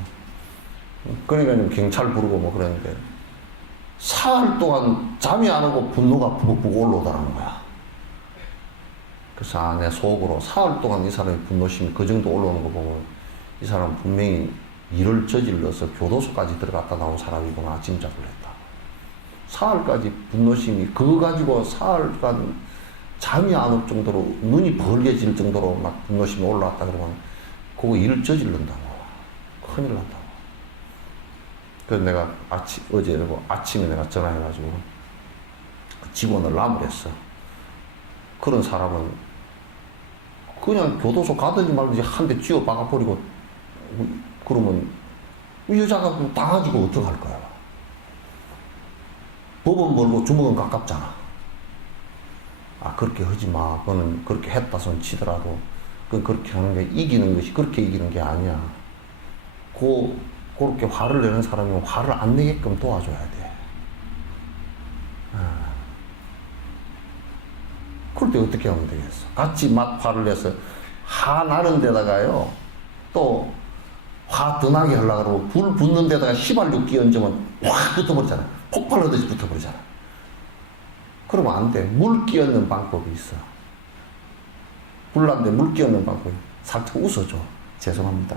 그러니까 경찰 부르고 뭐 그러는데 사흘 동안 잠이 안 오고 분노가 부벅부벅 올라오더라는 거야. 그래서 내 속으로 사흘 동안 이 사람의 분노심이 그 정도 올라오는 거 보고 이 사람 분명히 일을 저질러서 교도소까지 들어갔다 나온 사람이구나 짐작을 했다. 사흘까지 분노심이 그거 가지고 사흘간 잠이 안 올 정도로 눈이 벌게질 정도로 막 분노심이 올라왔다 그러면 그거 일을 저질른다고. 큰일 난다고. 그래서 내가 어제 아침에 내가 전화해가지고 직원을 나무랬어. 그런 사람은 그냥 교도소 가든지 말든지 한 대 쥐어 박아버리고 그러면 이 여자가 당하지고 어떡할 거야. 법은 멀고 주먹은 가깝잖아. 그렇게 하지 마. 그거는 그렇게 했다 손 치더라도 그건 그렇게 하는 게 이기는 것이 그렇게 이기는 게 아니야. 그렇게 화를 내는 사람이면 화를 안 내게끔 도와줘야 돼. 그럴 때 어떻게 하면 되겠어? 같이 화를 내서 나는 데다가요 또 화 더 나게 하려고 그러고 불 붙는 데다가 휘발유 끼얹으면 확 붙어버리잖아. 폭발하듯이 붙어버리잖아. 그러면 안 돼. 물 끼얹는 방법이 있어. 불난데 물 끼얹는 방법이 살짝 웃어줘. 죄송합니다.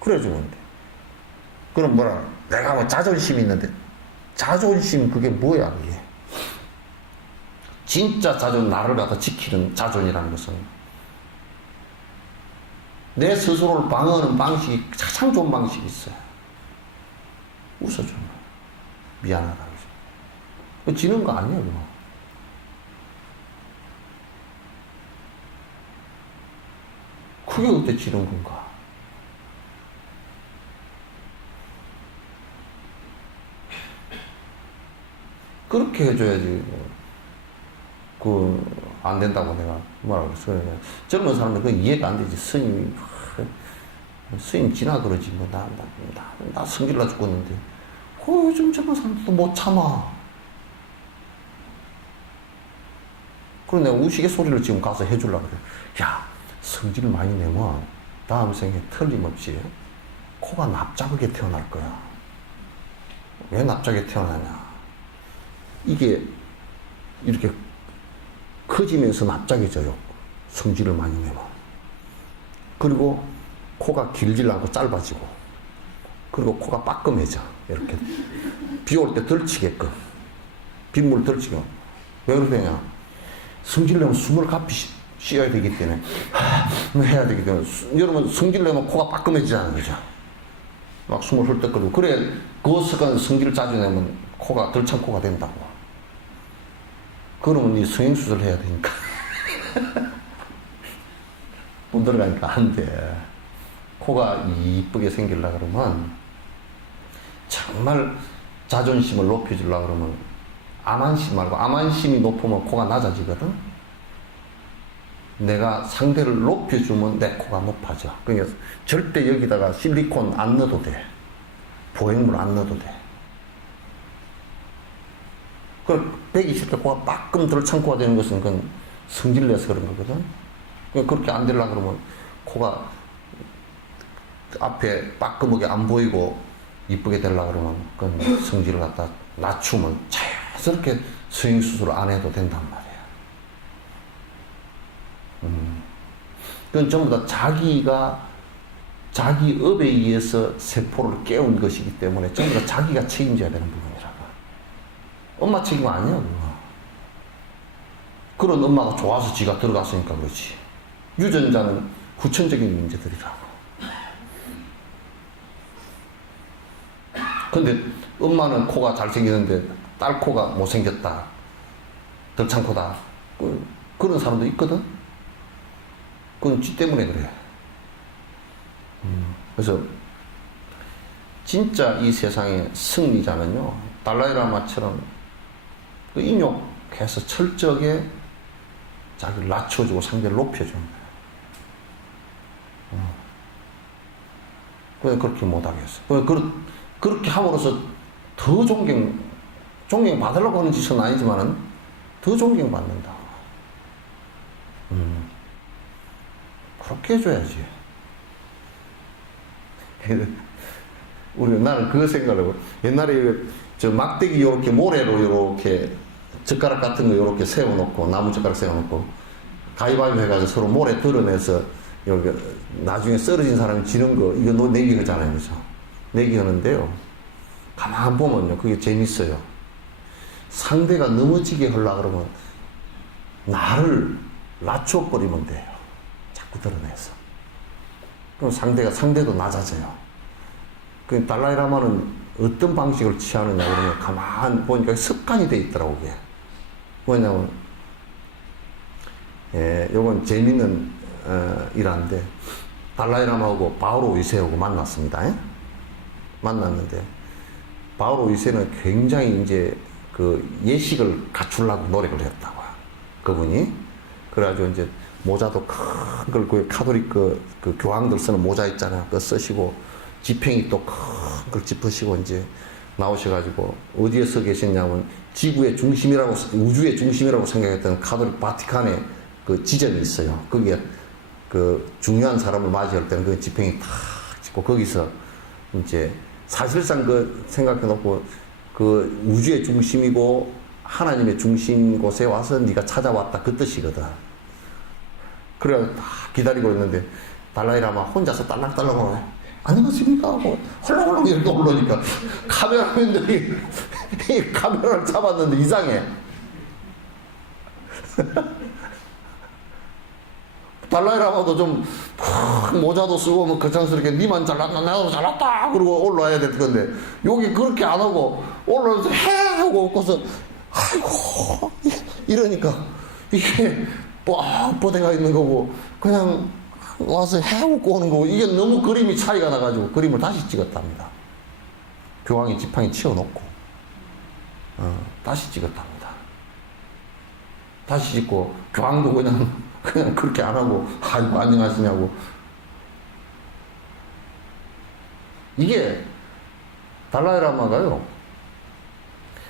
그래주면 돼. 그럼 뭐라 내가 뭐 자존심이 있는데 자존심 그게 뭐야 그게. 진짜 나를 갖다 지키는 자존이라는 것은 내 스스로를 방어하는 방식이 가장 좋은 방식이 있어요. 웃어주는 거야. 미안하다. 그거 지는 거 아니야 그거. 그게 어때 지는 건가. 그렇게 해줘야지. 안 된다고 내가 뭐라고 그랬어. 젊은 사람들 그 이해가 안 되지. 스님이 스님 지나 그러지, 뭐, 나 성질나 죽겠는데. 요즘 젊은 사람들도 못 참아. 그럼 내가 우스갯소리를 지금 가서 해주려고 그래. 야, 성질을 많이 내면 다음 생에 틀림없이 코가 납작하게 태어날 거야. 왜 납작하게 태어나냐? 이게 이렇게 커지면서 납작해져요. 성질을 많이 내면. 그리고 코가 길질 않고 짧아지고, 그리고 코가 빠끔해져. 이렇게 비 올 때 덜치게끔, 빗물 덜치게끔. 왜 그러냐? 성질 내면 숨을 가피 쉬어야 되기 때문에, 해야 되기 때문에. 여러분 성질 내면 코가 빠끔해지잖아요, 그죠? 막 숨을 헐떡거리고. 그래, 그 습관 성질을 자주 내면 코가 덜 찬 코가 된다고. 그러면 이 성형수술 해야 되니까. 못 들어가니까 안 돼. 코가 이쁘게 생기려고 그러면, 정말 자존심을 높여주려고 그러면, 암안심 말고, 암안심이 높으면 코가 낮아지거든? 내가 상대를 높여주면 내 코가 높아져. 그러니까 절대 여기다가 실리콘 안 넣어도 돼. 보형물 안 넣어도 돼. 그 배기 싫게 코가 빠끔 덜찬 코가 되는 것은 그건 성질 내서 그런 거거든. 그렇게 안 되려고 그러면 코가 앞에 빠끔하게 안 보이고 이쁘게 되려고 그러면 그건 성질을 갖다 낮추면 자연스럽게 성형수술을 안 해도 된단 말이야. 그건 전부 다 자기 업에 의해서 세포를 깨운 것이기 때문에 전부 다 자기가 책임져야 되는 부분이라고. 엄마 책임 아니야, 그거. 그런 엄마가 좋아서 지가 들어갔으니까 그렇지. 유전자는 후천적인 문제들이라고. 근데 엄마는 코가 잘생기는데 딸 코가 못생겼다. 덜찬 코다. 그런 사람도 있거든? 그건 지 때문에 그래. 그래서 진짜 이 세상의 승리자는요, 달라이라마처럼 그 인욕해서 철저하게 자기를 낮춰주고 상대를 높여주는 거예요. 왜 그렇게 못하겠어? 그렇게 함으로써 더 존경받으려고 하는 짓은 아니지만은 더 존경받는다. 그렇게 해줘야지. 나는 그 생각을 하고, 옛날에 저 막대기 요렇게 모래로 요렇게 젓가락 같은 거 요렇게 세워놓고, 나무 젓가락 세워놓고, 가위바위보 해가지고 서로 모래 드러내서, 여기 나중에 쓰러진 사람이 지는 거, 이거 내기 하잖아요. 그죠? 내기 하는데요. 가만 보면요. 그게 재밌어요. 상대가 넘어지게 하려고 그러면, 나를 낮춰버리면 돼요. 자꾸 드러내서. 그럼 상대도 낮아져요. 그 달라이라마는 어떤 방식을 취하느냐 그러면 가만 보니까 습관이 돼 있더라고, 그게. 뭐냐면, 요건 재밌는, 일화인데, 달라이라마하고 바오로 2세하고 만났습니다. 만났는데, 바오로 2세는 굉장히 이제 그 예식을 갖추려고 노력을 했다고. 그분이. 그래가지고 이제 모자도 큰 걸, 그 카톨릭 그 교황들 쓰는 모자 있잖아요. 그거 쓰시고, 지팽이 또 큰 걸 짚으시고 이제 나오셔가지고, 어디에 서 계셨냐면, 지구의 중심이라고, 우주의 중심이라고 생각했던 카톨릭 바티칸의 그 지점이 있어요. 거기에 그 중요한 사람을 맞이할 때는 그 지팽이 탁 짚고, 거기서 이제 사실상 그 생각해놓고, 그 우주의 중심이고, 하나님의 중심 곳에 와서 네가 찾아왔다, 그 뜻이거든. 그래서 다 기다리고 있는데 달라이라마 혼자서 딸랑딸랑 안녕하십니까 하고 헐렁헐렁 이렇게 올라오니까 카메라맨들이 카메라를 잡았는데 이상해. 달라이라마도 좀 모자도 쓰고 뭐 거창스럽게 니만 잘났나 나도 잘났다 그러고 올라와야 될 건데 여기 그렇게 안 하고 올라와서 해 하고 웃고서 아이고 이러니까 이게 뻔뻔해가 있는 거고 그냥 와서 해먹고 오는 거고 이게 너무 그림이 차이가 나가지고 그림을 다시 찍었답니다. 교황이 지팡이 치워놓고 다시 찍었답니다. 다시 찍고 교황도 그냥 그렇게 안 하고 아이고 안녕하시냐고 이게 달라이라마가요,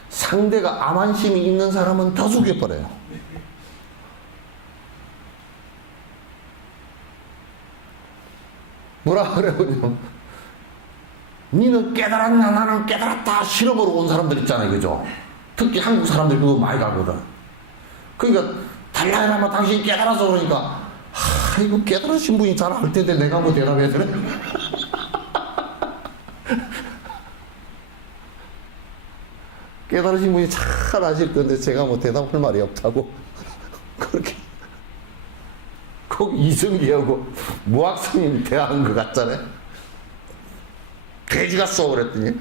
상대가 암환심이 있는 사람은 더 죽여버려요. 뭐라 그래요? 니는 깨달았나? 나는 깨달았다. 실험으로 온 사람들 있잖아요. 그죠? 특히 한국 사람들 그거 많이 가거든. 그러니까 달라이라마 당신이 깨달아서 그러니까, 이거 깨달으신 분이 잘 알 텐데 내가 뭐 대답해야 되나? 깨달으신 분이 잘 아실 건데 제가 뭐 대답할 말이 없다고. 그렇게 꼭 이성기하고 무학스님이 대화한 것 같잖아요. 돼지 같소 그랬더니,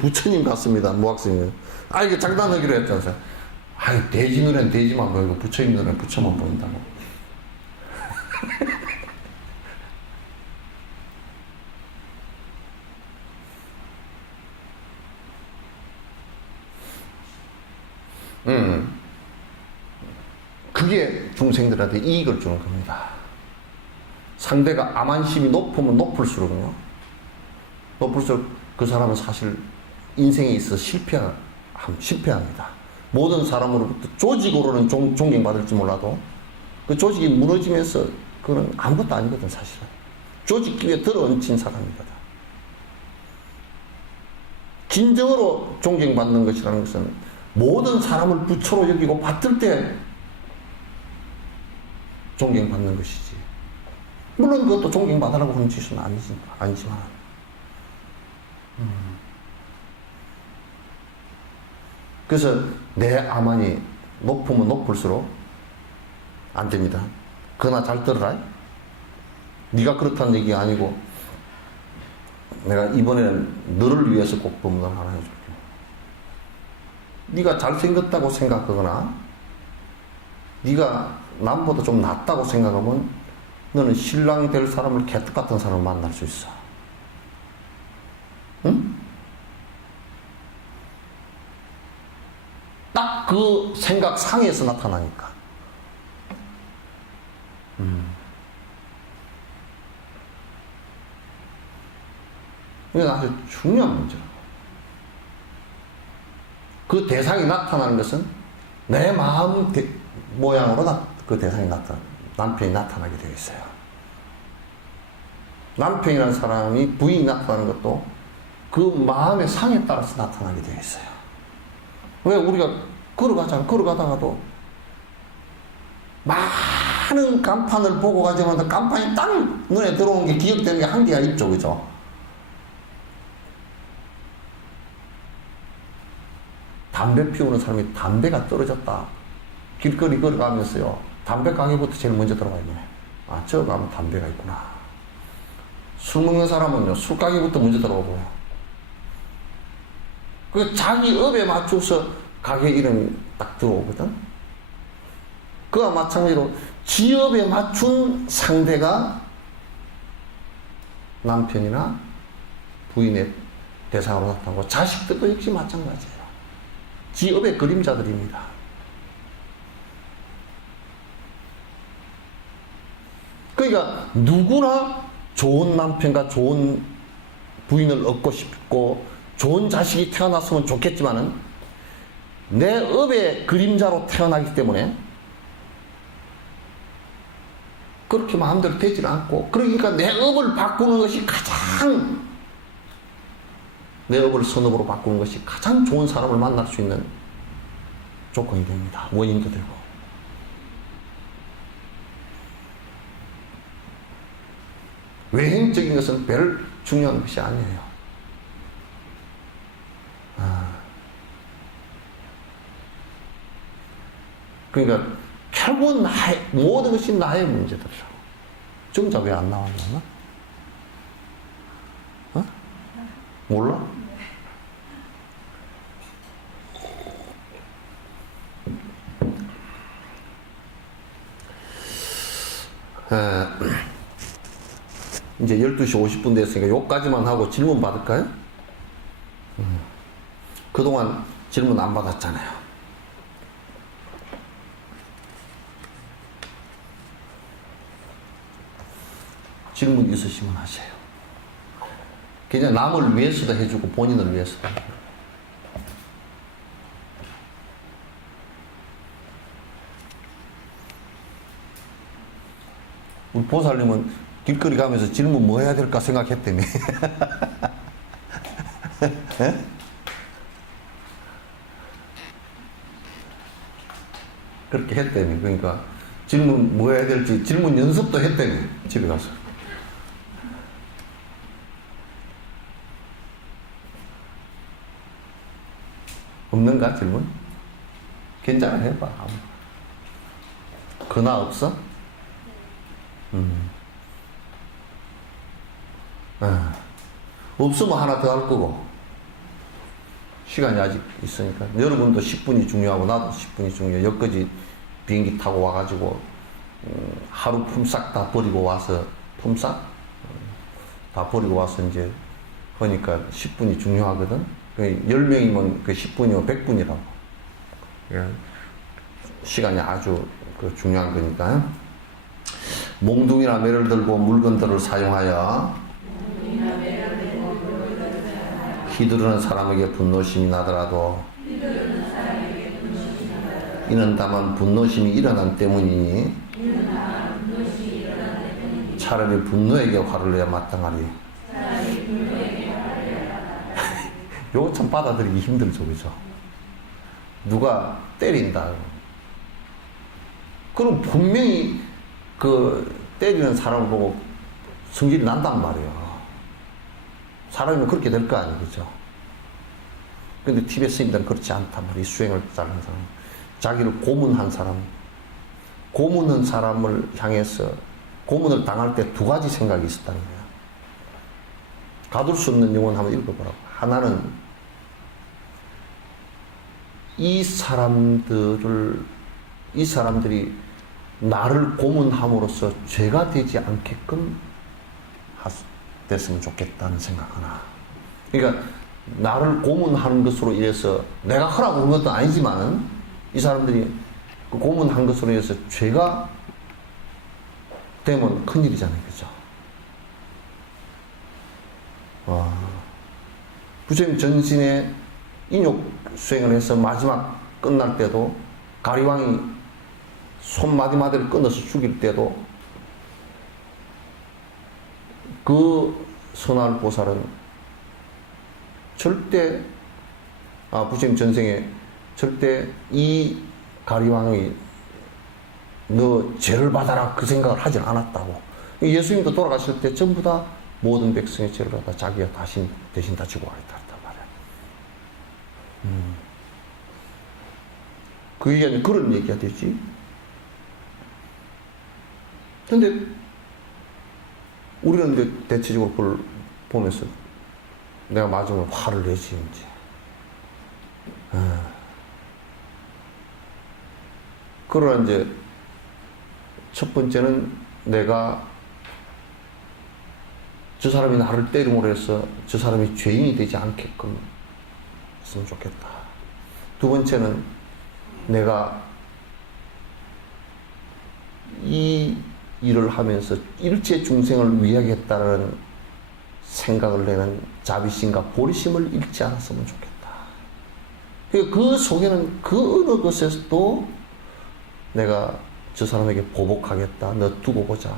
부처님 같습니다. 무학스님. 이게 장난하기로 했잖아요. 돼지 눈엔 돼지만 보이고 부처님 눈엔 부처만 보인다고. 그게 중생들한테 이익을 주는 겁니다. 상대가 암환심이 높으면 높을수록요, 그 사람은 사실 인생에 있어 실패합니다. 모든 사람으로부터 조직으로는 존경받을지 몰라도 그 조직이 무너지면서 그건 아무것도 아니거든. 사실은 조직 기에 들어얹힌 사람이거든. 진정으로 존경받는 것이라는 것은 모든 사람을 부처로 여기고 받들 때 존경받는 것이지. 물론 그것도 존경받으라고 하는 짓은 아니지만. 그래서 내 암환이 높으면 높을수록 안 됩니다. 그러나 잘 들어라. 네가 그렇다는 얘기가 아니고, 내가 이번에는 너를 위해서 꼭 법문을 하나 해줄게. 네가 잘생겼다고 생각하거나 네가 남보다 좀 낫다고 생각하면 너는 신랑이 될 사람을 개떡 같은 사람을 만날 수 있어. 응? 딱 그 생각 상에서 나타나니까. 이게 아주 중요한 문제라고. 그 대상이 나타나는 것은 내 마음 모양으로 그 대상이 남편이 나타나게 되어 있어요. 남편이라는 사람이 부인이 나타나는 것도 그 마음의 상에 따라서 나타나게 되어 있어요. 왜 우리가 걸어가다가도 많은 간판을 보고 가지만 간판이 딱 눈에 들어오는 게 기억되는 게 한 개가 있죠. 그죠? 담배 피우는 사람이 담배가 떨어졌다. 길거리 걸어가면서요, 담배 가게부터 제일 먼저 들어가야 되네. 저 가면 담배가 있구나. 술 먹는 사람은요, 술 가게부터 먼저 들어가고요. 그 자기 업에 맞춰서 가게 이름이 딱 들어오거든. 그와 마찬가지로 지업에 맞춘 상대가 남편이나 부인의 대상으로 나타나고, 자식들도 역시 마찬가지예요. 지업의 그림자들입니다. 그러니까 누구나 좋은 남편과 좋은 부인을 얻고 싶고 좋은 자식이 태어났으면 좋겠지만은 내 업의 그림자로 태어나기 때문에 그렇게 마음대로 되질 않고, 그러니까 내 업을 바꾸는 것이 내 업을 선업으로 바꾸는 것이 가장 좋은 사람을 만날 수 있는 조건이 됩니다. 원인도 되고. 외행적인 것은 별 중요한 것이 아니에요. 그러니까 결국은 모든 것이 나의 문제들이라고. 정자 왜 안 나왔나? 몰라? 이제 12시 50분 됐으니까 요까지만 하고 질문 받을까요? 그동안 질문 안 받았잖아요. 질문 있으시면 하세요. 그냥 남을 위해서도 해주고 본인을 위해서도 해주고. 우리 보살님은 길거리 가면서 질문 뭐 해야 될까 생각했다며. 그렇게 했다며. 그러니까 질문 뭐 해야 될지 질문 연습도 했다며. 집에 가서. 없는가 질문? 괜찮아 해봐. 그나 없어? 없으면 하나 더 할 거고. 시간이 아직 있으니까. 여러분도 10분이 중요하고 나도 10분이 중요해. 여기까지 비행기 타고 와가지고 하루 품삯 다 버리고 와서 품삯? 다 버리고 와서 이제 하니까 10분이 중요하거든. 10명이면 그 10분이면 100분이라고. 시간이 아주 중요한 거니까. 몽둥이나 매를 들고 물건들을 사용하여 휘두르는 사람에게 분노심이 나더라도 이는 다만 분노심이 일어난 때문이니 차라리 분노에게 화를 내야 마땅하리. 요거 참 받아들이기 힘들죠, 그죠? 누가 때린다. 그럼 분명히 때리는 사람을 보고 성질이 난단 말이에요. 사람이면 그렇게 될 거 아니에요, 그죠? 근데 티베트 스님들은 그렇지 않단 말이에요. 수행을 따르는 사람. 자기를 고문한 사람, 고문한 사람을 향해서 고문을 당할 때 두 가지 생각이 있었다는 거예요. 가둘 수 없는 영혼 한번 읽어보라고. 하나는 이 사람들이 나를 고문함으로써 죄가 되지 않게끔 됐으면 좋겠다는 생각 하나. 그러니까 나를 고문하는 것으로 인해서 내가 하라고 한 것도 아니지만은 이 사람들이 그 고문한 것으로 인해서 죄가 되면 큰일이잖아요. 그죠? 부처님 전신에 인욕 수행을 해서 마지막 끝날 때도 가리왕이 손마디마디를 끊어서 죽일 때도 그 선할 보살은 절대 부처님 전생에 절대 이 가리왕이 너 죄를 받아라 그 생각을 하질 않았다고. 예수님도 돌아가실 때 전부 다 모든 백성의 죄를 갖다 자기가 대신 다 지고 가겠다 했단 말이야. 그 얘기는 그런 얘기가 되지. 근데 우리는 이제 대체적으로 그걸 보면서 내가 맞으면 화를 내지 이제. 그러나 이제 첫 번째는 내가 저 사람이 나를 때림으로 해서 저 사람이 죄인이 되지 않게끔 했으면 좋겠다. 두 번째는 내가 이 일을 하면서 일체 중생을 위하겠다는 생각을 내는 자비심과 보리심을 잃지 않았으면 좋겠다. 그 속에는 그 어느 것에서도 내가 저 사람에게 보복하겠다, 너 두고 보자,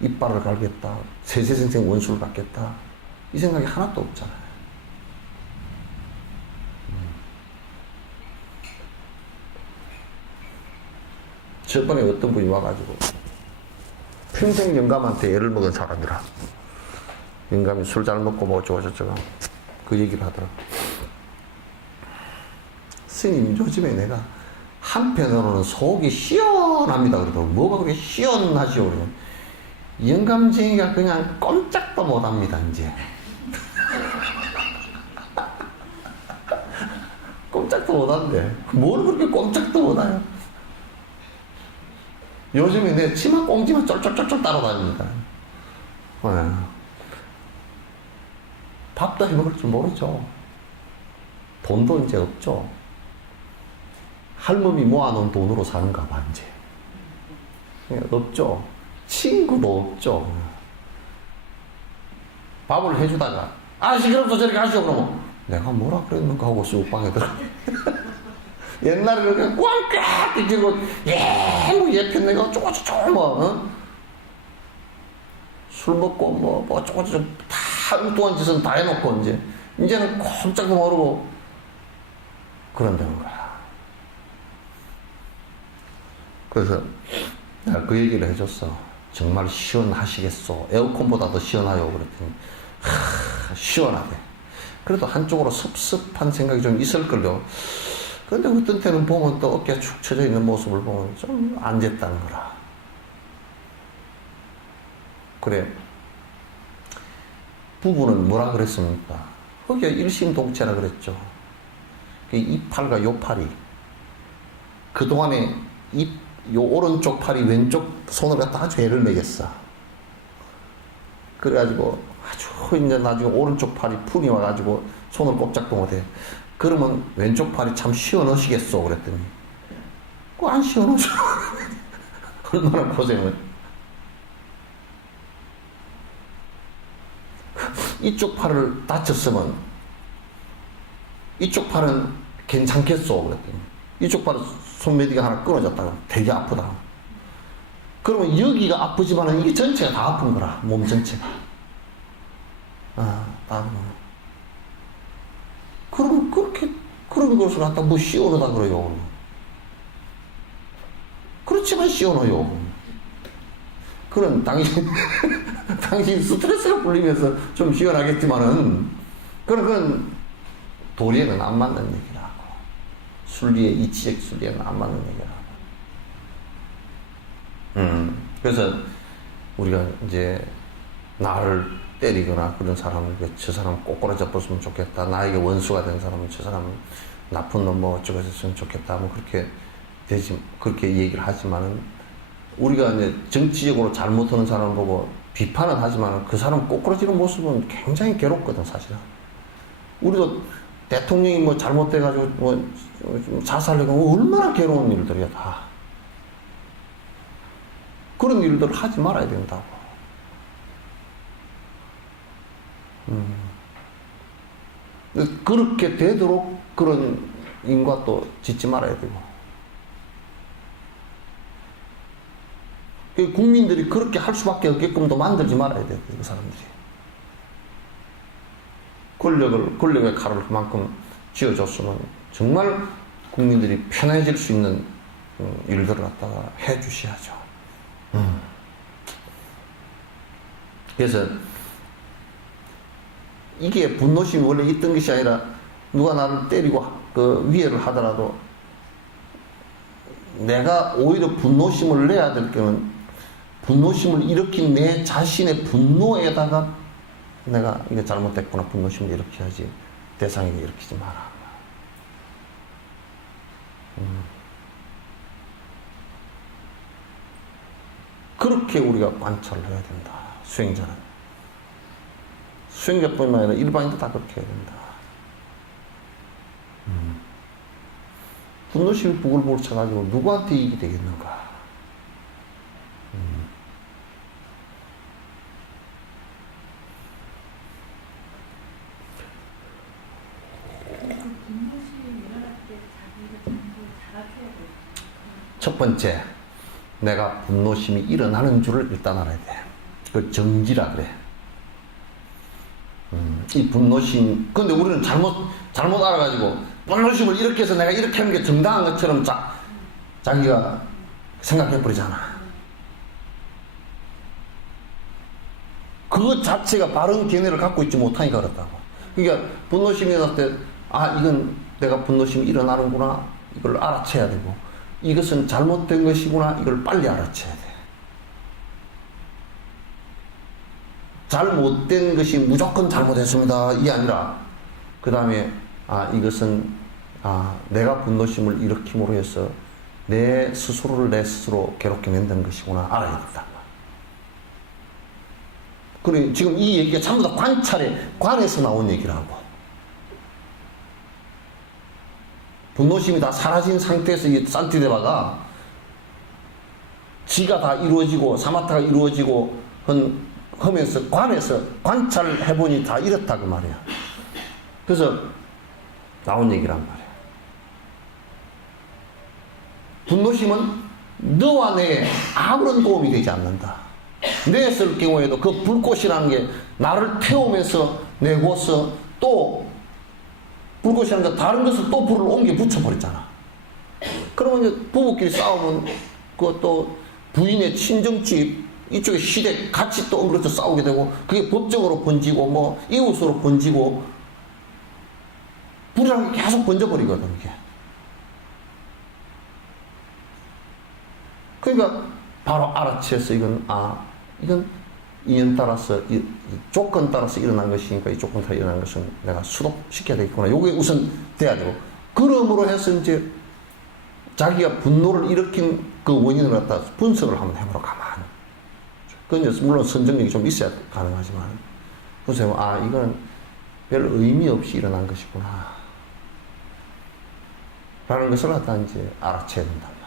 이빨을 갈겠다, 세세생생 원수를 받겠다, 이 생각이 하나도 없잖아요. 저번에 어떤 분이 와가지고 평생 영감한테 애를 먹은 사람이라, 영감이 술 잘 먹고 뭐 어쩌고저쩌고 그 얘기를 하더라. 스님, 요즘에 내가 한편으로는 속이 시원합니다. 그러더라고. 뭐가 그렇게 시원하시오? 그러면 영감쟁이가 그냥 꼼짝도 못합니다. 이제 꼼짝도 못한대. 뭘 그렇게 꼼짝도 못해요? 요즘에 내 치마 꽁지만 쫄쫄쫄쫄 따라다닙니다. 밥도 해먹을 줄 모르죠. 돈도 이제 없죠. 할머니 모아놓은 돈으로 사는가 봐, 이제. 없죠. 친구도 없죠. 밥을 해주다가 아 시끄럽소 저리 가시오 그러면 내가 뭐라 그랬는가 하고 쑥 방에 들어. 옛날에 그렇게 꽝깍 뛰고 뭐 예편 내가 쪼꼬쪼꼬 술 먹고 뭐 쪼꼬쪼꼬 다 엉뚱한 짓은 다 해놓고 이제는 꼼짝도 모르고 그런다는 거야. 그래서 내가 그 얘기를 해줬어. 정말 시원하시겠소. 에어컨보다 더 시원하요. 그랬더니 시원하대. 그래도 한쪽으로 섭섭한 생각이 좀 있을걸요. 근데 어떤 때는 보면 또 어깨가 축 처져 있는 모습을 보면 좀 안 됐다는 거라. 그래. 부부는 뭐라 그랬습니까? 거기가 일심동체라 그랬죠. 이 팔과 요 팔이 그동안에 요 오른쪽 팔이 왼쪽 손을 갖다가 아주 애를 매겼어. 그래가지고 아주 이제 나중에 오른쪽 팔이 푼이 와가지고 손을 꼼짝도 못해. 그러면 왼쪽 팔이 참 시원하시겠소 그랬더니 그거 안 시원하죠. 얼마나 고생을. 이쪽 팔을 다쳤으면 이쪽 팔은 괜찮겠소 그랬더니 이쪽 팔은 손매디가 하나 끊어졌다가 되게 아프다. 그러면 여기가 아프지만은 이게 전체가 다 아픈 거라. 몸 전체가. 다 아픈 거야. 그러면 그런 것을 갖다 뭐 시원하다 그래요. 그렇지만 시원해요. 그런 당신 스트레스가 풀리면서 좀 시원하겠지만은 그건 도리에는 안 맞는 얘기라고. 순리의 이치적 순리에는 안 맞는 얘기라고. 그래서 우리가 이제 나를 때리거나 그런 사람을 저 사람 꼬꾸라 잡았으면 좋겠다. 나에게 원수가 된 사람은 저 사람 나쁜 놈 뭐 어쩌고 했으면 좋겠다. 뭐 그렇게 얘기를 하지만은 우리가 이제 정치적으로 잘못하는 사람을 보고 비판은 하지만 그 사람 꼬꾸라지는 모습은 굉장히 괴롭거든, 사실은. 우리도 대통령이 뭐 잘못돼가지고 뭐 자살하고 얼마나 괴로운 일들이야, 다. 그런 일들을 하지 말아야 된다고. 그렇게 되도록 그런 인과도 짓지 말아야 되고. 국민들이 그렇게 할 수밖에 없게끔도 만들지 말아야 돼요, 그 사람들이. 권력의 칼을 그만큼 쥐어줬으면 정말 국민들이 편해질 수 있는 일들을 갖다가 해 주셔야죠. 그래서 이게 분노심이 원래 있던 것이 아니라 누가 나를 때리고 그 위해를 하더라도 내가 오히려 분노심을 내야 될 때는 분노심을 일으킨 내 자신의 분노에다가 내가 이게 잘못됐구나 분노심을 일으켜야지 대상에게 일으키지 마라. 그렇게 우리가 관찰을 해야 된다. 수행자는. 수행자뿐만 아니라 일반인도 다 그렇게 해야 된다. 분노심이 부글부글 쳐가지고 누구한테 이익이 되겠는가? 첫 번째, 내가 분노심이 일어나는 줄을 일단 알아야 돼. 그걸 정지라 그래. 이 분노심, 근데 우리는 잘못 알아가지고 분노심을 이렇게 해서 내가 이렇게 하는 게 정당한 것처럼 자기가 생각해버리잖아. 그것 자체가 바른 견해를 갖고 있지 못하니까 그렇다고. 그러니까 분노심이 일어날 때, 이건 내가 분노심이 일어나는구나. 이걸 알아채야 되고, 이것은 잘못된 것이구나. 이걸 빨리 알아채야 돼. 잘못된 것이 무조건 잘못했습니다. 이게 아니라, 그 다음에, 이것은, 내가 분노심을 일으킴으로 해서 내 스스로를 내 스스로 괴롭게 만든 것이구나. 알아야 된다. 그래, 지금 이 얘기가 전부 다 관찰에 관해서 나온 얘기라고. 분노심이 다 사라진 상태에서 이 산티데바가 지가 다 이루어지고 사마타가 이루어지고 한 하면서 관해서 관찰해보니 다 이렇다 그 말이야. 그래서 나온 얘기란 말이야. 분노심은 너와 내에 아무런 도움이 되지 않는다. 내었을 경우에도 그 불꽃이라는 게 나를 태우면서 내고서 또 불꽃이라는 게 다른 것을 또 불을 옮겨 붙여버렸잖아. 그러면 이제 부부끼리 싸우면 그것도 부인의 친정집 이쪽에 시댁 같이 또 엉그러져 싸우게 되고 그게 법적으로 번지고 뭐 이웃으로 번지고 불이라는 게 계속 번져버리거든 이게. 그러니까 바로 알아채서 이건 인연 따라서 조건 따라서 일어난 것이니까 이 조건 따라 일어난 것은 내가 수독시켜야 되겠구나. 요게 우선 돼야 되고 그러므로 해서 이제 자기가 분노를 일으킨 그 원인을 갖다 분석을 한번 해보러 가만. 그건 이제 물론 선정력이 좀 있어야 가능하지만 분석해보면 이거는 별 의미 없이 일어난 것이구나 라는 것을 갖다 이제 알아채야 된단 말이야.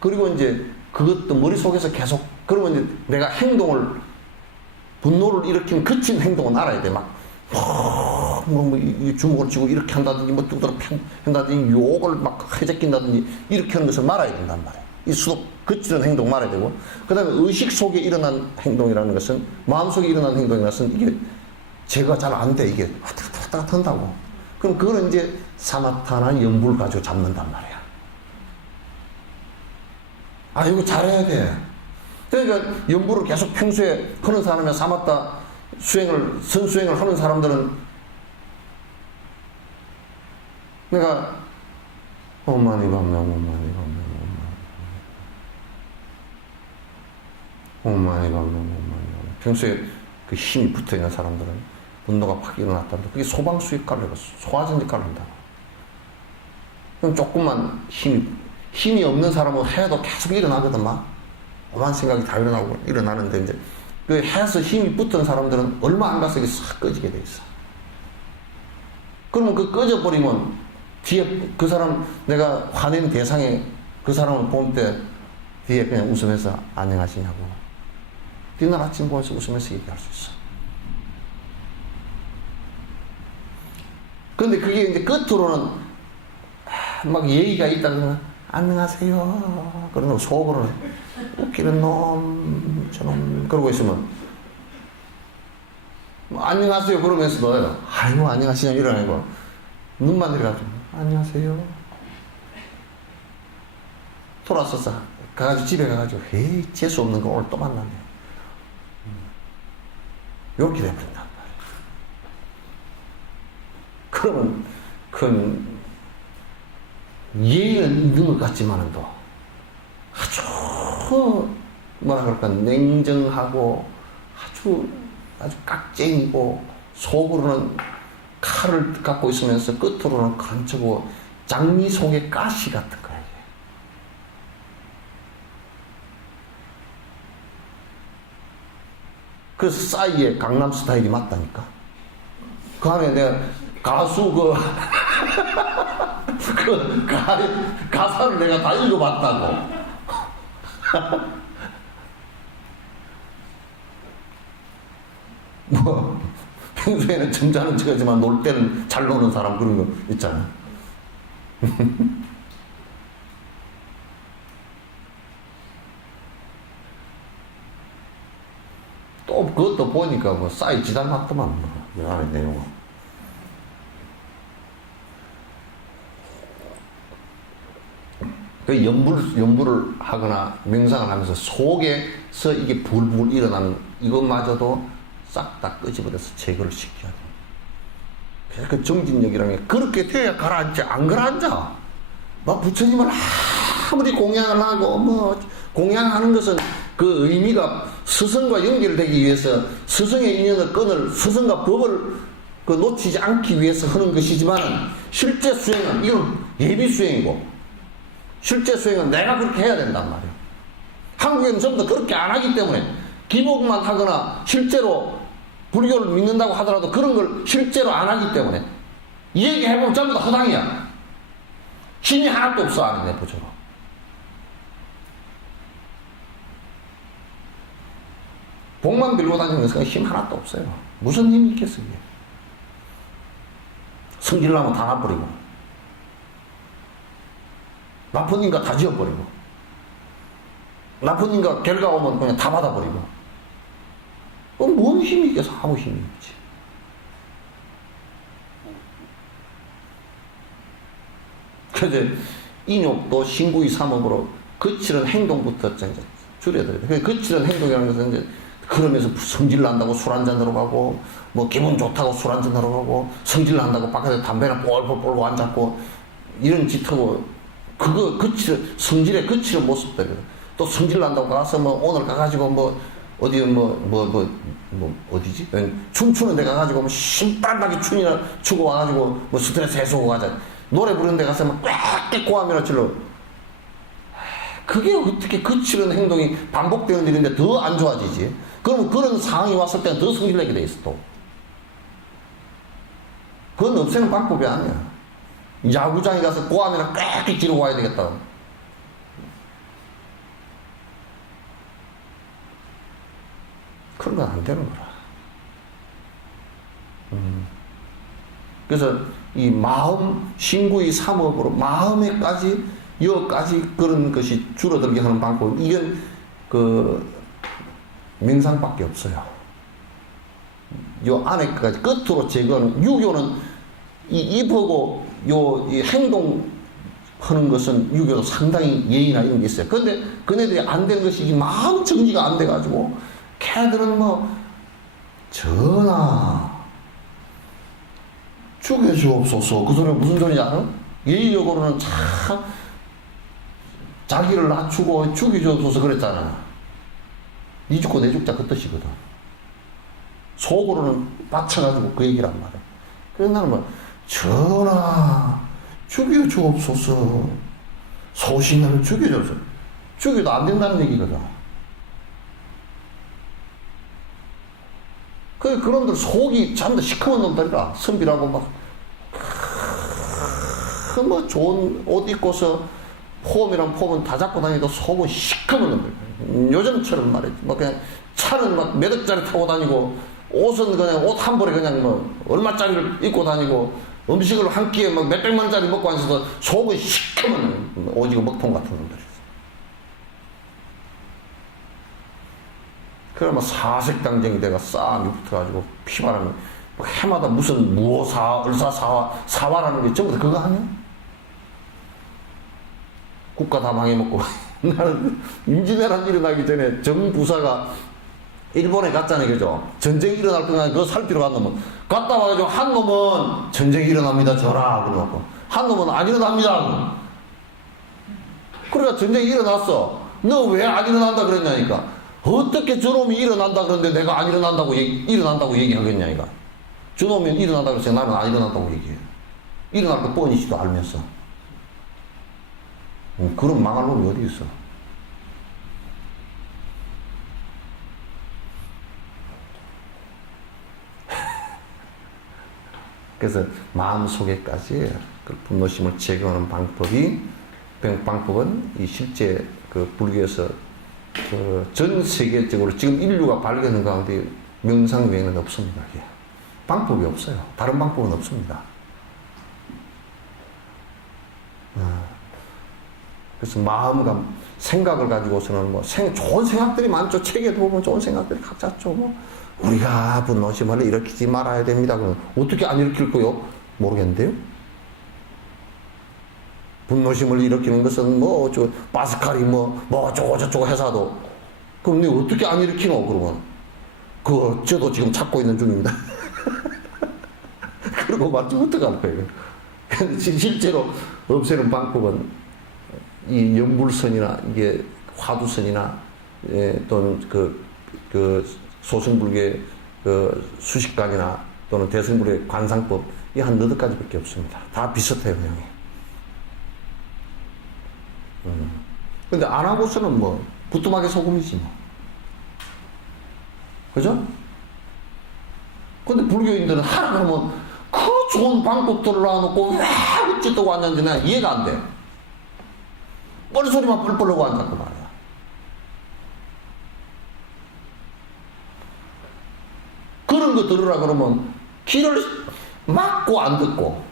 그리고 이제 그것도 머릿속에서 계속 그러면 이제 내가 분노를 일으킨 거친 행동은 알아야 돼. 막 주먹을 쥐고 이렇게 한다든지 뭐 뚝뚝 한다든지 욕을 막 해제낀다든지 이렇게 하는 것을 말아야 된단 말이야. 이 수독 거치는 행동 말아야 되고 그 다음에 의식 속에 일어난 행동이라는 것은 마음속에 일어난 행동이라는 것은 이게 제가 잘 안 돼. 이게 왔다 갔다 한다고. 그럼 그거는 이제 사마타나 염불 가지고 잡는단 말이야. 이거 잘해야 돼. 그러니까 염불을 계속 평소에 하는 사람이 사마타 선수행을 하는 사람들은 내가 오마니 평소에 그 힘이 붙어있는 사람들은 분노가 팍 일어났다는데 그게 소방수에 깔려서 소화전에 깔린다고. 그럼 조금만 힘이 없는 사람은 해도 계속 일어나거든 막. 오만 생각이 다 일어나는데 이제 그 해서 힘이 붙은 사람들은 얼마 안 가서 이게 싹 꺼지게 돼 있어. 그러면 그 꺼져버리면 뒤에 그 사람 내가 화낸 대상에 그 사람을 볼 때 뒤에 그냥 웃으면서 안녕하시냐고 뒤날 아침 보면서 웃으면서 얘기할 수 있어. 근데 그게 이제 끝으로는 막 예의가 있다 그러면 안녕하세요 그러는 속으로는 웃기는 놈 저놈 그러고 있으면 안녕하세요 그러면서도 아이고 안녕하시냐 이러고 눈만 내려가지고 안녕하세요 돌아서서 가가지고 집에 가가지고 에이 재수없는 거 오늘 또 만났네 이렇게 돼버린단 말이야. 그러면 그건 예의는 있는 것 같지만은 아주 뭐라 그럴까 냉정하고 아주 깍쟁이고 속으로는 칼을 갖고 있으면서 끝으로는 간첩고 장미 속의 가시 같은 거야. 그래서 싸이의 강남 스타일이 맞다니까. 그 안에 내가 가수 가사를 내가 다 읽어봤다고. 뭐 평소에는 점잖은 척하지만 놀 때는 잘 노는 사람 그런 거 있잖아. 또 그것도 보니까 뭐 싸이 지달 맞더만 뭐 안에 내용은. 그 연불을 하거나 명상을 하면서 속에서 이게 불불 일어나는 이것마저도 싹 다 끄집어내서 제거를 시켜야 돼. 그래서 그 정진력이라는 게 그렇게 돼야 가라앉지. 안 가라앉아. 막 부처님을 아무리 공양을 하고 뭐 공양하는 것은 그 의미가 스승과 연결되기 위해서 스승의 인연을 끊을 스승과 법을 놓치지 않기 위해서 하는 것이지만 실제 수행은 이건 예비 수행이고 실제 수행은 내가 그렇게 해야 된단 말이에요. 한국에는 전부 다 그렇게 안 하기 때문에 기복만 하거나 실제로 불교를 믿는다고 하더라도 그런 걸 실제로 안 하기 때문에 이 얘기 해보면 전부 다 허당이야. 힘이 하나도 없어 안에 내부적으로. 복만 빌고 다니는 것은 힘 하나도 없어요. 무슨 힘이 있겠어요? 성질나면 다 놔버리고, 나쁜 인가 다 지어버리고, 나쁜 인가 결과 오면 그냥 다 받아버리고. 뭔 힘이 있겠어? 아무 힘이 없지. 그래서 인욕도 신구의 삼업으로 거칠은 행동부터 이제 줄여야 돼요. 거칠은 행동이라는 것은 이제 그러면서 성질 난다고 술 한잔하러 가고, 뭐 기분 좋다고 술 한잔하러 가고, 성질 난다고 바깥에 담배나 뻘뻘 뻘고 앉았고, 이런 짓하고, 그거 성질의 거칠은 모습들이에요. 또 성질 난다고 가서 뭐 오늘 가가지고 뭐 어디 어디지? 춤추는 데 가가지고 뭐 신발나게 춤이나 추고 와가지고 뭐 스트레스 해소하고 가자. 노래 부르는 데 가서 막 꽥꽥 고하면 질러. 그게 어떻게 거칠은 행동이 반복되는 일인데 더 안 좋아지지? 그러면 그런 상황이 왔을 때는 더 성질내게 돼 있어, 또. 그건 없애는 방법이 아니야. 야구장에 가서 고함이나 꽥꽥 지르고 와야 되겠다. 그런 건 안 되는 거라. 그래서 이 마음, 신구의 삼업으로 마음에까지, 여까지 그런 것이 줄어들게 하는 방법, 이건 명상밖에 없어요. 요 안에까지 끝으로 제거하는, 유교는 이 입하고 이 행동하는 것은 유교도 상당히 예의나 이런 게 있어요. 그런데 그네들이 안 된 것이 이 마음 정지가 안 돼가지고, 걔들은 뭐, 전하, 죽여주옵소서. 그 소리가 무슨 소리냐, 알아? 예의적으로는 참, 자기를 낮추고 죽여주옵소서 그랬잖아. 니 죽고 내 죽자 그 뜻이거든. 속으로는 받쳐가지고 그 얘기를 한 말이야. 그래서 나는 뭐, 전하, 죽여주옵소서. 소신을 죽여주옵소서. 죽여도 안 된다는 얘기거든. 그런들 속이 전부 시커먼 놈들이라. 선비라고 막, 뭐 좋은 옷 입고서 폼이랑 폼은 다 잡고 다니도 속은 시커먼 놈들. 요즘처럼 말이지. 뭐 그냥 차는 막 몇 억짜리 타고 다니고, 옷은 그냥 옷 한 벌에 그냥 뭐 얼마짜리를 입고 다니고, 음식을 한 끼에 막 몇백만 원짜리 먹고 앉아서 속은 시커먼 오징어 먹통 같은 놈들이. 그러면 사색당쟁이 돼가 싸움이 붙어가지고 피바람이 해마다 무슨 무호사, 을사사화라는 게 전부 다 그거 아니야? 국가 다 망해먹고. 나는 임진왜란 일어나기 전에 정부사가 일본에 갔잖아요, 그죠? 전쟁이 일어날 거냐, 그거 살피러 간 놈은. 갔다 와가지고 한 놈은 전쟁이 일어납니다, 저라. 그러고. 한 놈은 안 일어납니다. 그러니까 전쟁이 일어났어. 너 왜 안 일어난다 그랬냐니까. 어떻게 저놈이 일어난다 그러는데 내가 안 일어난다고 얘기하겠냐, 이거. 저놈이 일어난다 그래서 나는 안 일어난다고 얘기해. 일어날 거 뻔히지도 알면서. 그런 망할 놈이 어디 있어. 그래서 마음속에까지 그 분노심을 제거하는 방법은 이 실제 그 불교에서 전 세계적으로 지금 인류가 발견한 가운데 명상 외에는 없습니다. 이게. 방법이 없어요. 다른 방법은 없습니다. 그래서 마음과 생각을 가지고서는 뭐 좋은 생각들이 많죠. 책에도 보면 좋은 생각들이 각자 있죠. 뭐 우리가 분노심을 일으키지 말아야 됩니다. 그럼 어떻게 안 일으킬 거요? 모르겠는데요. 분노심을 일으키는 것은 뭐 파스칼이 뭐 어쩌고 저쩌고 해서도 그럼 네 어떻게 안 일으키노? 그러면 저도 지금 찾고 있는 중입니다. 그러고 맞지 어떡할 거예요. 실제로 없애는 방법은 이 연불선이나 이게 화두선이나 또는 그 소승불교의 그 수식관이나 또는 대승불교의 관상법 이 한 너댓 가지밖에 없습니다. 다 비슷해요, 내용이. 근데 안 하고서는 뭐 부뚜막에 소금이지 뭐. 그죠? 근데 불교인들은 하라 그러면 그 좋은 방법들을 놔놓고 왜 어쨌다고 왔는지 나 이해가 안 돼. 머리소리만 뿔뿔 하고 앉았단 말이야. 그런 거 들으라 그러면 귀를 막고 안 듣고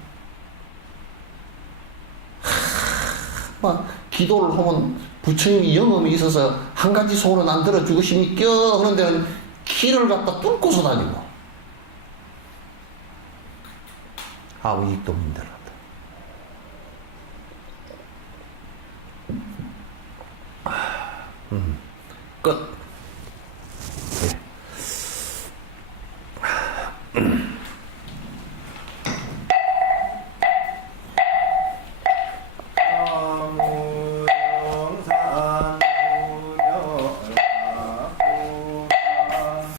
막 기도를 하면 부처님이 영험이 있어서 한 가지 소원은 안 들어주시니까 그런 데는 귀를 갖다 뚫고서 다니고 아우 이익도 힘들었다. 끝.